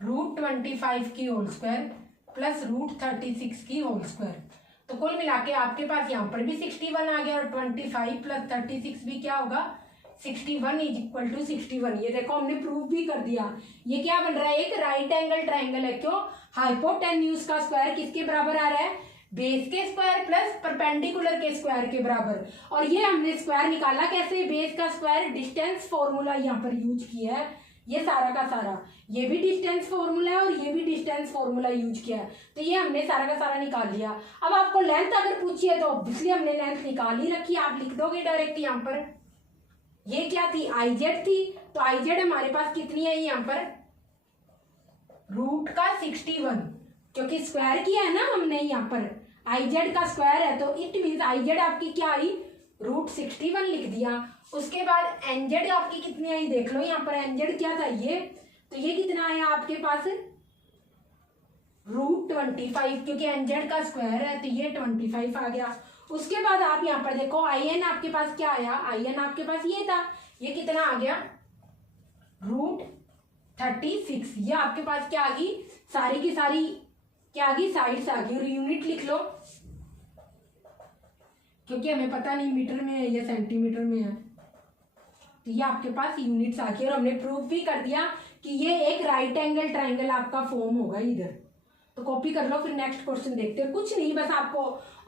√25 की होल स्क्वायर प्लस √36 की होल स्क्वायर, तो कुल मिला के आपके पास यहाँ पर भी 61 आ गया और 25 प्लस 36 भी क्या होगा 61 इज इक्वल टू 61। ये देखो हमने प्रूव भी कर दिया, ये क्या बन रहा है एक राइट एंगल ट्राइंगल है, क्यों हाइपोटेन्यूज का स्क्वायर किसके बराबर आ रहा है बेस के स्क्वायर प्लस परपेंडिकुलर के स्क्वायर के बराबर, और ये हमने स्क्वायर निकाला कैसे, बेस का स्क्वायर डिस्टेंस फॉर्मूला यहाँ पर यूज किया है, ये सारा का सारा, ये भी डिस्टेंस फॉर्मूला है और ये भी डिस्टेंस फॉर्मूला यूज किया है, तो ये हमने सारा का सारा निकाल लिया। अब आपको लेंथ अगर पूछिए तो ऑब्वियसली हमने लेंथ निकाल ही रखी, आप लिख दोगे डायरेक्ट यहाँ पर, ये क्या थी IZ थी, तो IZ हमारे पास कितनी है यहाँ पर √61, क्योंकि स्क्वायर किया है ना हमने यहाँ पर IZ का स्क्वायर है, तो इट मीन्स IZ आपकी क्या आई √61 लिख दिया। उसके बाद NZ आपकी कितनी आई देख लो, यहाँ पर NZ क्या था ये, तो ये कितना आया आपके पास √25, क्योंकि NZ का स्क्वायर है तो ये 25 आ गया। उसके बाद आप यहाँ पर देखो IN आपके पास क्या आया, IN आपके पास ये था, ये कितना आ गया √36, ये आपके पास क्या आ गई सारी की सारी क्या आ गई साइड्स आ गई, और यूनिट लिख लो क्योंकि हमें पता नहीं मीटर में है या सेंटीमीटर में है, तो ये आपके पास यूनिट्स आ गई, और हमने प्रूव भी कर दिया कि ये एक राइट एंगल ट्राइंगल आपका फॉर्म होगा इधर, तो कॉपी कर लो। फिर नेक्स्ट क्वेश्चन देखते हैं, कुछ नहीं बस आपको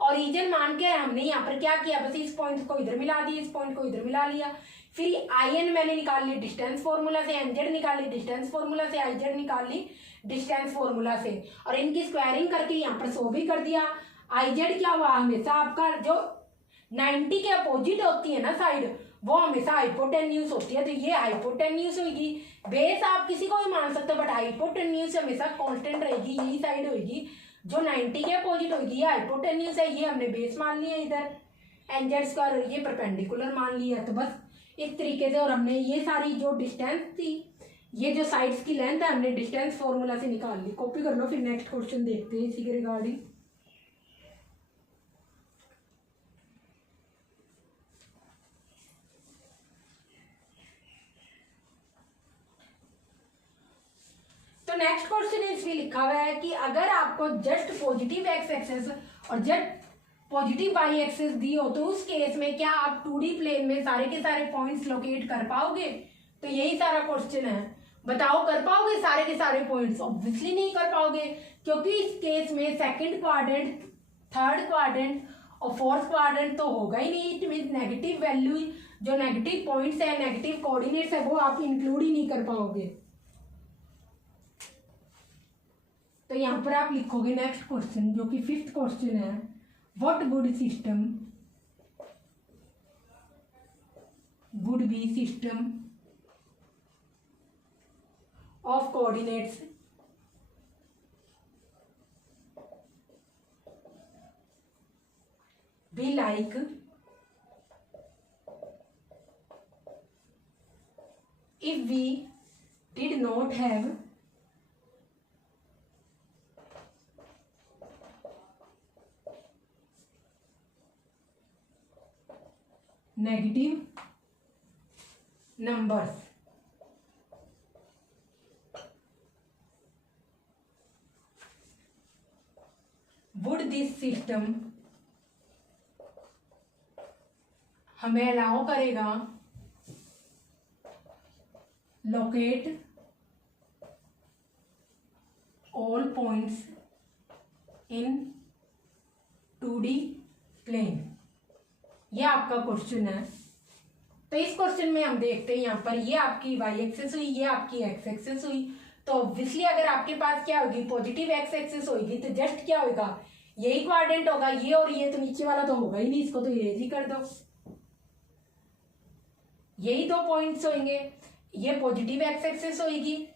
ओरिजिन मान के हमने यहाँ पर क्या किया, बस इस पॉइंट को इधर मिला दिया, इस पॉइंट को इधर मिला लिया, फिर IN मैंने निकाल ली डिस्टेंस फॉर्मूला से, NZ निकाल ली डिस्टेंस फॉर्मूला से, IZ निकाल ली डिस्टेंस फॉर्मूला से, और इनकी स्क्वायरिंग करके यहाँ पर 100 भी कर दिया। IZ क्या हुआ, हमेशा आपका जो 90 के अपोजिट होती है ना साइड, वो हमेशा हाइपोटेन्यूज होती है, तो ये हाइपोटेन्यूज होगी। बेस आप किसी को भी मान सकते हो, बट हाइपोटेन्यूज हमेशा कांस्टेंट रहेगी, यही साइड होगी जो 90 के अपोजिट होगी, ये हाइपोटेन्यूज है, ये हमने बेस मान लिया इधर NZ स्क्वायर, ये परपेंडिकुलर मान लिया, तो बस इस तरीके से। और हमने ये सारी जो डिस्टेंस थी, ये जो साइड्स की लेंथ है, हमने डिस्टेंस फॉर्मूला से निकाल ली। कॉपी कर लो, फिर नेक्स्ट क्वेश्चन देखते हैं इसी के रिगार्डिंग। तो नेक्स्ट क्वेश्चन इसमें लिखा हुआ है कि अगर आपको जस्ट पॉजिटिव एक्स एक्सेस और जस्ट पॉजिटिव वाई एक्सेस दी हो, तो उस केस में क्या आप 2D प्लेन में सारे के सारे पॉइंट्स लोकेट कर पाओगे, तो यही सारा क्वेश्चन है। बताओ कर पाओगे सारे के सारे पॉइंट्स? ऑब्वियसली नहीं कर पाओगे, क्योंकि इस केस में सेकंड क्वाड्रेंट, थर्ड क्वाड्रेंट और फोर्थ क्वाड्रेंट तो होगा ही नहीं। इट मीन नेगेटिव वैल्यू, जो नेगेटिव पॉइंट्स है, नेगेटिव कोऑर्डिनेट्स है, वो आप इंक्लूड ही नहीं कर पाओगे। तो यहाँ पर आप लिखोगे नेक्स्ट क्वेश्चन, जो कि 5th क्वेश्चन है, what would be system of coordinates be like if we did not have negative numbers. Would this system हमें अलाउ करेगा locate all points in 2D plane? ये आपका क्वेश्चन है। तो इस क्वेश्चन में हम देखते हैं यहाँ पर ये आपकी वाई एक्सेस हुई, ये आपकी एक्स एक्सेस हुई। तो ऑब्वियसली अगर आपके पास क्या होगी, पॉजिटिव एक्स एक्सेस होगी, तो जस्ट क्या होगा, यही क्वाड्रेंट होगा, ये और ये, तो नीचे वाला तो होगा ही नहीं, इसको तो इरेज ही कर दो। यही दो पॉइंट्स होंगे, ये पॉजिटिव एक्स एक्सेस होगी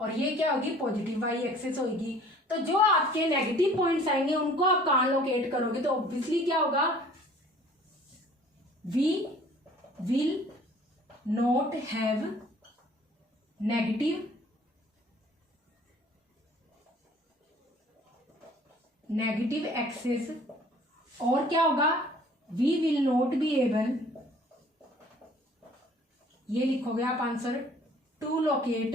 और ये क्या होगी, पॉजिटिव वाई एक्सेस होगी। तो जो आपके नेगेटिव पॉइंट्स आएंगे उनको आप कहाँ लोकेट करोगे, तो ऑब्वियसली क्या होगा, we will not have negative axes, और क्या होगा, we will not be able, ये लिखोगे आप answer, to locate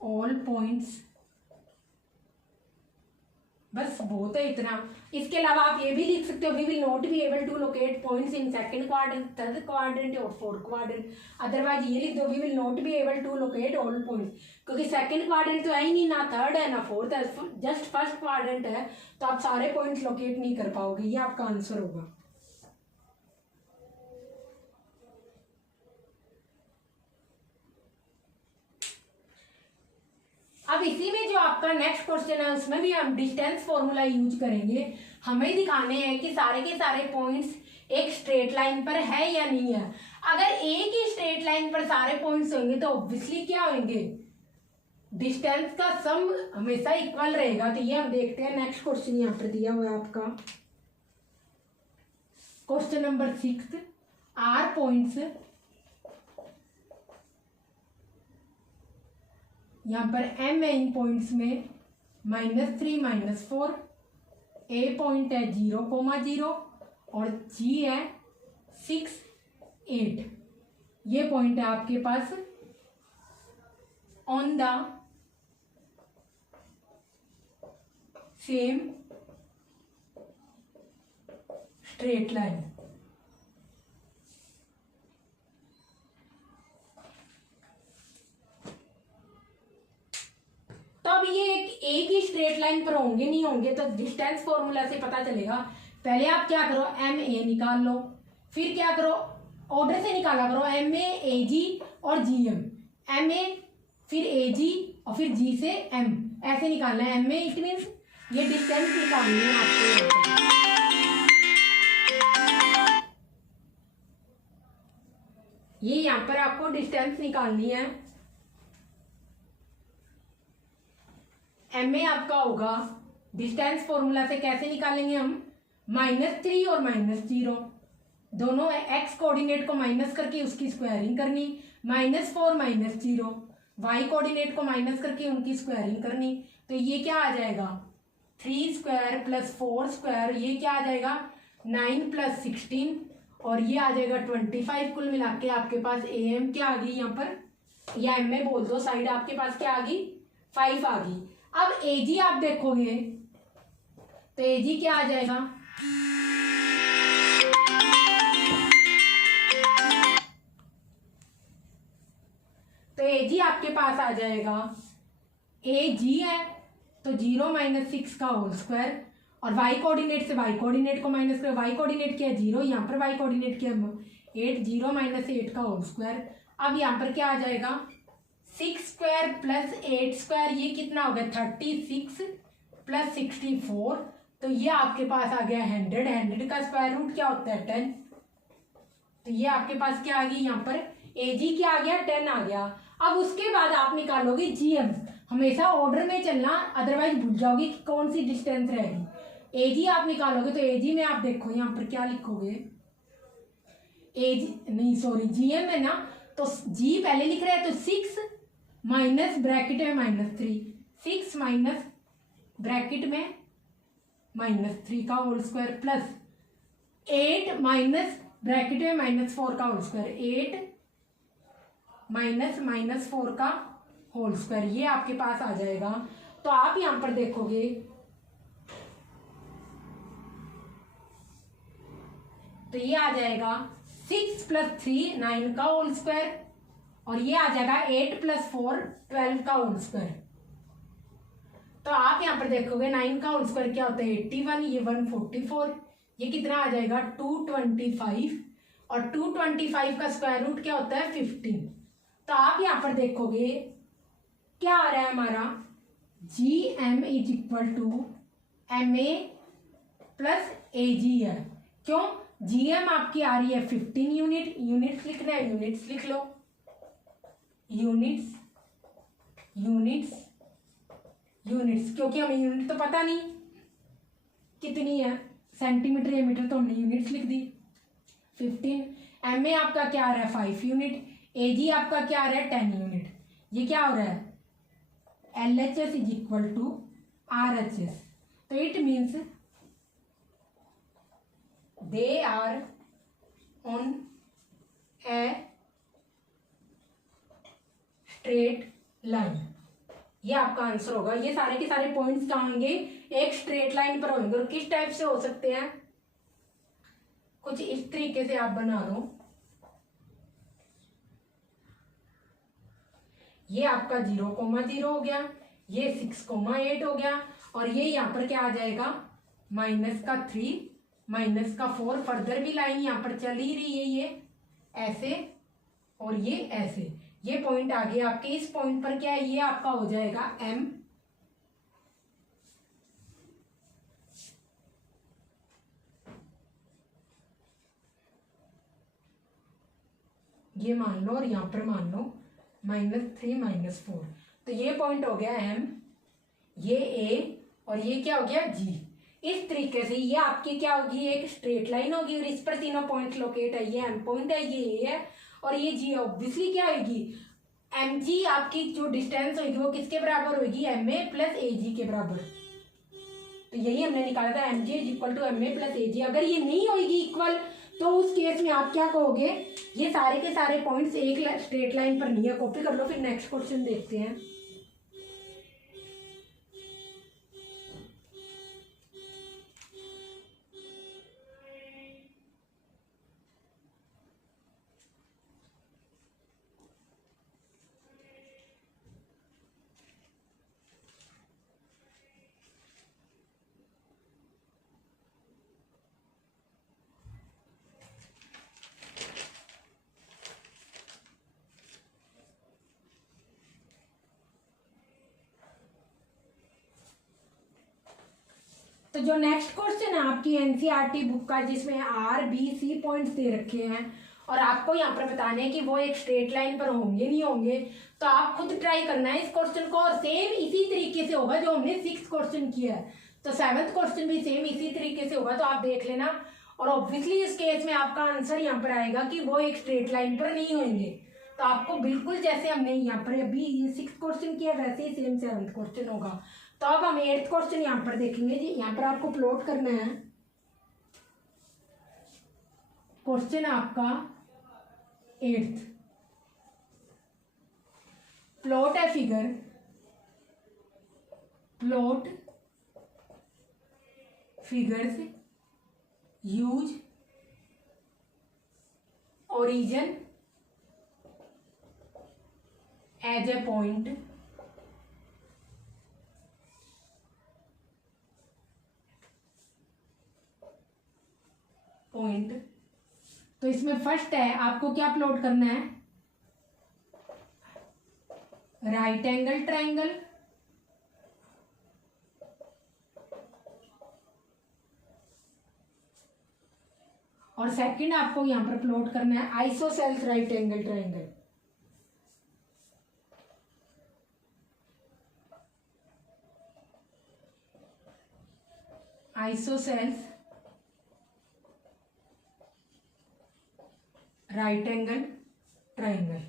all points. बस बहुत है इतना। इसके अलावा आप ये भी लिख सकते हो, we will not be able to locate points in second quadrant, third quadrant और फोर्थ क्वाड्रेंट। अदरवाइज ये लिख दो, we will not be able to locate all points, क्योंकि सेकंड क्वाड्रेंट तो है ही नहीं, ना थर्ड है ना फोर्थ है, जस्ट फर्स्ट क्वाड्रेंट है, तो आप सारे पॉइंट्स लोकेट नहीं कर पाओगे। ये आपका आंसर होगा। अब इसी में जो आपका नेक्स्ट क्वेश्चन है उसमें भी हम डिस्टेंस फॉर्मूला यूज करेंगे। हमें दिखाने हैं कि सारे के सारे पॉइंट्स एक स्ट्रेट लाइन पर है या नहीं है। अगर एक ही स्ट्रेट लाइन पर सारे पॉइंट्स होंगे तो ऑब्वियसली क्या होंगे, डिस्टेंस का सम हमेशा इक्वल रहेगा। तो ये हम देखते हैं, नेक्स्ट क्वेश्चन यहाँ पर दिया हुआ है आपका क्वेश्चन नंबर 6, आर पॉइंट्स, यहाँ पर एम है इन पॉइंट्स में -3 -4, ए पॉइंट है 0,0 और जी है 6 8। ये पॉइंट है आपके pass on the same straight line. तो अब ये एक ही स्ट्रेट लाइन पर होंगे नहीं होंगे, तो डिस्टेंस फॉर्मूला से पता चलेगा। पहले आप क्या करो, एम ए निकाल लो, फिर क्या करो, ऑर्डर से निकाला करो, एम ए जी और जी एम ए फिर ए जी और फिर जी से एम, ऐसे निकालना है एम ए। इट मीन्स ये डिस्टेंस निकालनी है आपको। ये यहाँ पर आपको डिस्टेंस निकालनी है। एम ए आपका होगा, डिस्टेंस फॉर्मूला से कैसे निकालेंगे हम, -3 और -0 दोनों एक्स कोऑर्डिनेट को माइनस करके उसकी स्क्वायरिंग करनी, -4 -0 वाई कोऑर्डिनेट को माइनस करके उनकी स्क्वायरिंग करनी। तो ये क्या आ जाएगा, 3 स्क्वायर प्लस 4 स्क्वायर, ये क्या आ जाएगा 9 + 16 और ये आ जाएगा 25। कुल मिला के आपके पास ए एम क्या आ गई यहाँ पर, या एम ए बोल दो, साइड आपके पास क्या आ गई 5 आ गई। अब एजी आप देखोगे तो एजी क्या आ जाएगा, तो एजी आपके पास आ जाएगा, ए जी है तो 0 - 6 का होल स्क्वायर, और वाई कोऑर्डिनेट से वाई कोऑर्डिनेट को माइनस करो, वाई कोऑर्डिनेट क्या है 0, यहाँ पर वाई कोऑर्डिनेट क्या है 8, 0 - 8 का होल स्क्वायर। अब यहाँ पर क्या आ जाएगा 6 स्क्वायर प्लस 8 स्क्वायर, ये कितना हो गया 36 + 64 तो ये आपके पास आ गया 100, 100 का स्क्वायर रूट क्या होता है 10। तो ये आपके पास क्या आ गई यहाँ पर AG क्या आ गया 10 आ गया। अब उसके बाद आप निकालोगे GM। हमेशा ऑर्डर में चलना, अदरवाइज भूल जाओगे कि कौन सी डिस्टेंस रहेगी। AG आप निकालोगे तो AG में आप देखो यहाँ पर क्या लिखोगे, AG नहीं सॉरी GM है ना, तो G पहले लिख रहे हैं तो 6 माइनस ब्रैकेट में -3, 6 माइनस ब्रैकेट में -3 का whole square plus 8 minus bracket में -4 का होल स्क्वायर, 8 माइनस -4 का होल स्क्वायर, ये आपके पास आ जाएगा। तो आप यहां पर देखोगे तो ये आ जाएगा 6 + 3 9 का होल स्क्वायर, और ये आ जाएगा 8 + 4 12 का होल स्क्वायर। तो आप यहां पर देखोगे 9 का होल स्क्वायर क्या होता है 81, ये 144, ये कितना आ जाएगा 225, और 225 का स्क्वायर रूट क्या होता है 15। तो आप यहां पर देखोगे क्या आ रहा है हमारा GM = MA + AG है। क्यों? GM आपकी आ रही है 15 यूनिट, यूनिट्स लिखना है यूनिट्स लिख लो, यूनिट्स यूनिट्स यूनिट्स, क्योंकि हमें यूनिट तो पता नहीं कितनी है, सेंटीमीटर या मीटर, तो हमने यूनिट्स लिख दी 15। MA आपका क्या आ रहा है 5 यूनिट, AG आपका क्या आ रहा है 10 यूनिट। ये क्या हो रहा है LHS = RHS। तो it means they are on a straight line, ये आपका आंसर होगा। ये सारे के सारे पॉइंट्स कहाँ होंगे एक स्ट्रेट लाइन पर होंगे। और किस टाइप से हो सकते हैं, कुछ इस तरीके से आप बना लो, ये आपका 0,0 हो गया, ये 6,8 हो गया, और ये यहाँ पर क्या आ जाएगा -3 -4। फर्दर भी लाइन यहाँ पर चल ही रही है, ये ऐसे और ये ऐसे, ये पॉइंट आ गया आपके। इस पॉइंट पर क्या है, ये आपका हो जाएगा M, ये मान लो, और यहाँ पर मान लो -3 -4। तो ये पॉइंट हो गया M, ये A, और ये क्या हो गया G। इस तरीके से ये आपकी क्या होगी एक स्ट्रेट लाइन होगी, और इस पर तीनों पॉइंट लोकेट है, ये M पॉइंट है, ये A है, और ये G। ऑब्वियसली क्या होगी MG आपकी जो डिस्टेंस होगी वो किसके बराबर होगी MA + AG के बराबर। तो यही हमने निकाला था MG = MA + AG। अगर ये नहीं होगी इक्वल, तो उस केस में आप क्या कहोगे, ये सारे के सारे पॉइंट्स एक स्ट्रेट लाइन पर नहीं है। कॉपी कर लो, फिर नेक्स्ट क्वेश्चन देखते हैं। तो जो नेक्स्ट क्वेश्चन है आपकी NCERT बुक का, जिसमें RBC पॉइंट्स दे रखे हैं, और आपको यहाँ पर बताने हैं कि वो एक स्ट्रेट लाइन पर होंगे नहीं होंगे। तो आप खुद ट्राई करना है इस क्वेश्चन को, और सेम इसी तरीके से होगा जो हमने 6th क्वेश्चन किया है, तो 7th क्वेश्चन भी सेम इसी तरीके से होगा। तो आप देख लेना, और ऑब्वियसली इस केस में आपका आंसर यहाँ पर आएगा कि वो एक स्ट्रेट लाइन पर नहीं होंगे। तो आपको बिल्कुल जैसे हमने यहाँ पर अभी ये 6th क्वेश्चन किया, वैसे ही सेम 7th क्वेश्चन होगा। तो अब हम 8th क्वेश्चन यहाँ पर देखेंगे जी। यहाँ पर आपको प्लॉट करना है, क्वेश्चन आपका 8th, प्लॉट है figure, plot figures use origin as a point तो इसमें फर्स्ट है आपको क्या प्लॉट करना है, राइट एंगल ट्रायंगल, और सेकंड आपको यहाँ पर प्लॉट करना है isosceles right angle triangle. Isosceles right angle triangle.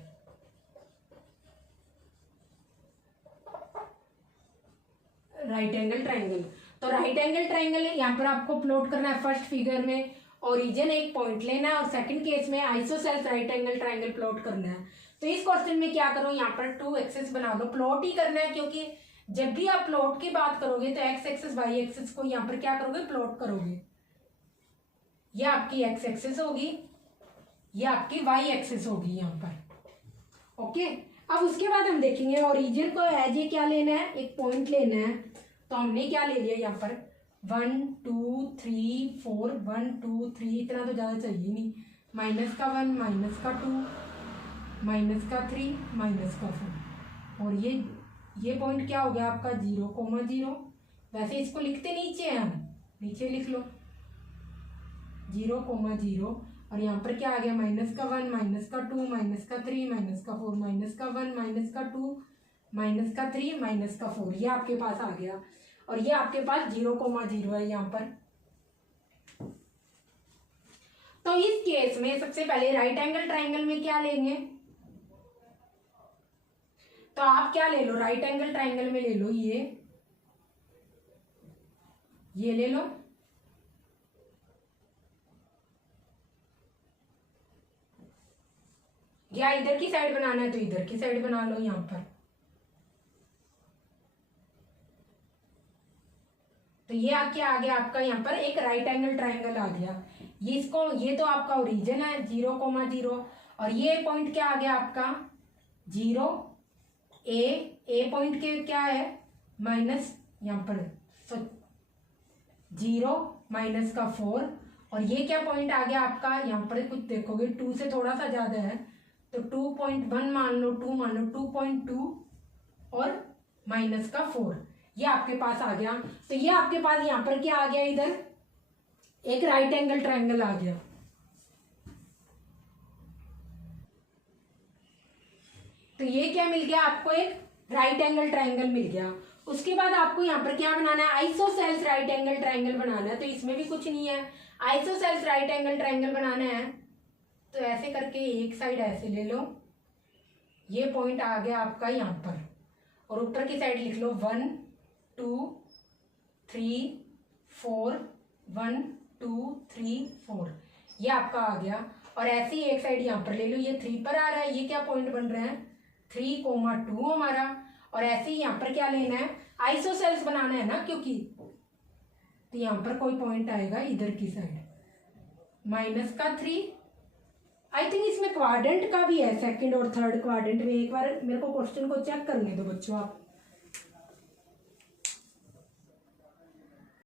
Right angle triangle, तो राइट एंगल ट्रायंगल यहाँ पर आपको प्लॉट करना है फर्स्ट फिगर में ओरिजिन एक पॉइंट लेना है और सेकंड केस में isosceles right angle triangle plot करना है। तो इस क्वेश्चन में क्या करो, यहाँ पर 2 एक्सिस बना लो, प्लॉट ही करना है क्योंकि जब भी आप प्लॉट की बात करोगे तो एक्स एक्सिस वाई एक्सिस को यहाँ पर क्या करोगे, प्लॉट करोगे। ये आपकी एक्स एक्सिस होगी, ये आपकी वाई एक्सिस होगी यहाँ पर। ओके, अब उसके बाद हम देखेंगे ओरिजिन को एज ए क्या लेना है, एक पॉइंट लेना है। तो हमने क्या ले लिया यहाँ पर 1 2 3 4 1 2 3, इतना तो ज़्यादा चाहिए नहीं, -1 -2 -3 -4। और ये पॉइंट क्या हो गया आपका 0,0। वैसे इसको लिखते नीचे हैं हम, नीचे लिख लो 0,0। और यहाँ पर क्या आ गया -1 -2 -3 -4 -1 -2 -3 ये आपके पास आ गया। और ये आपके पास 0,0 है यहाँ पर। तो इस केस में सबसे पहले राइट एंगल ट्रायंगल में क्या लेंगे, तो आप क्या ले लो, राइट एंगल ट्रायंगल में ले लो ये ले लो, या इधर की साइड बनाना है तो इधर की साइड बना लो यहाँ पर। तो ये क्या आ गया आपका यहाँ पर एक राइट एंगल ट्रायंगल आ गया। ये तो आपका ओरिजिन है 0,0 और ये पॉइंट क्या आ गया आपका 0 ए पॉइंट के क्या है माइनस, यहाँ पर 0 -4। और ये क्या पॉइंट आ गया आपका, यहाँ पर कुछ देखोगे 2 से थोड़ा सा ज्यादा है तो 2.1 मान लो, 2 मान लो, 2.2 और -4, ये आपके पास आ गया। तो ये आपके पास यहाँ पर क्या आ गया, इधर एक राइट एंगल ट्रायंगल आ गया। तो ये क्या मिल गया आपको, एक राइट एंगल ट्रायंगल मिल गया। उसके बाद आपको यहाँ पर क्या बनाना है, आइसोसेल्स राइट एंगल ट्रायंगल बनाना है। तो इसमें भी कुछ नहीं है, आइसोसेल्स राइट एंगल ट्रायंगल बनाना है तो ऐसे करके एक साइड ऐसे ले लो, ये पॉइंट आ गया आपका यहाँ पर, और ऊपर की साइड लिख लो 1 2 3 4 1 2 3 4, ये आपका आ गया। और ऐसे ही एक साइड यहाँ पर ले लो, ये 3 पर आ रहा है, ये क्या पॉइंट बन रहा है 3,2 हमारा। और ऐसे ही यहाँ पर क्या लेना है, आइसोसेल्स बनाना है ना, क्योंकि तो यहाँ पर कोई पॉइंट आएगा इधर की साइड -3। आई थिंक इसमें क्वाड्रेंट का भी है, सेकंड और थर्ड क्वाड्रेंट में। एक बार मेरे को क्वेश्चन को चेक करने दो बच्चों आप।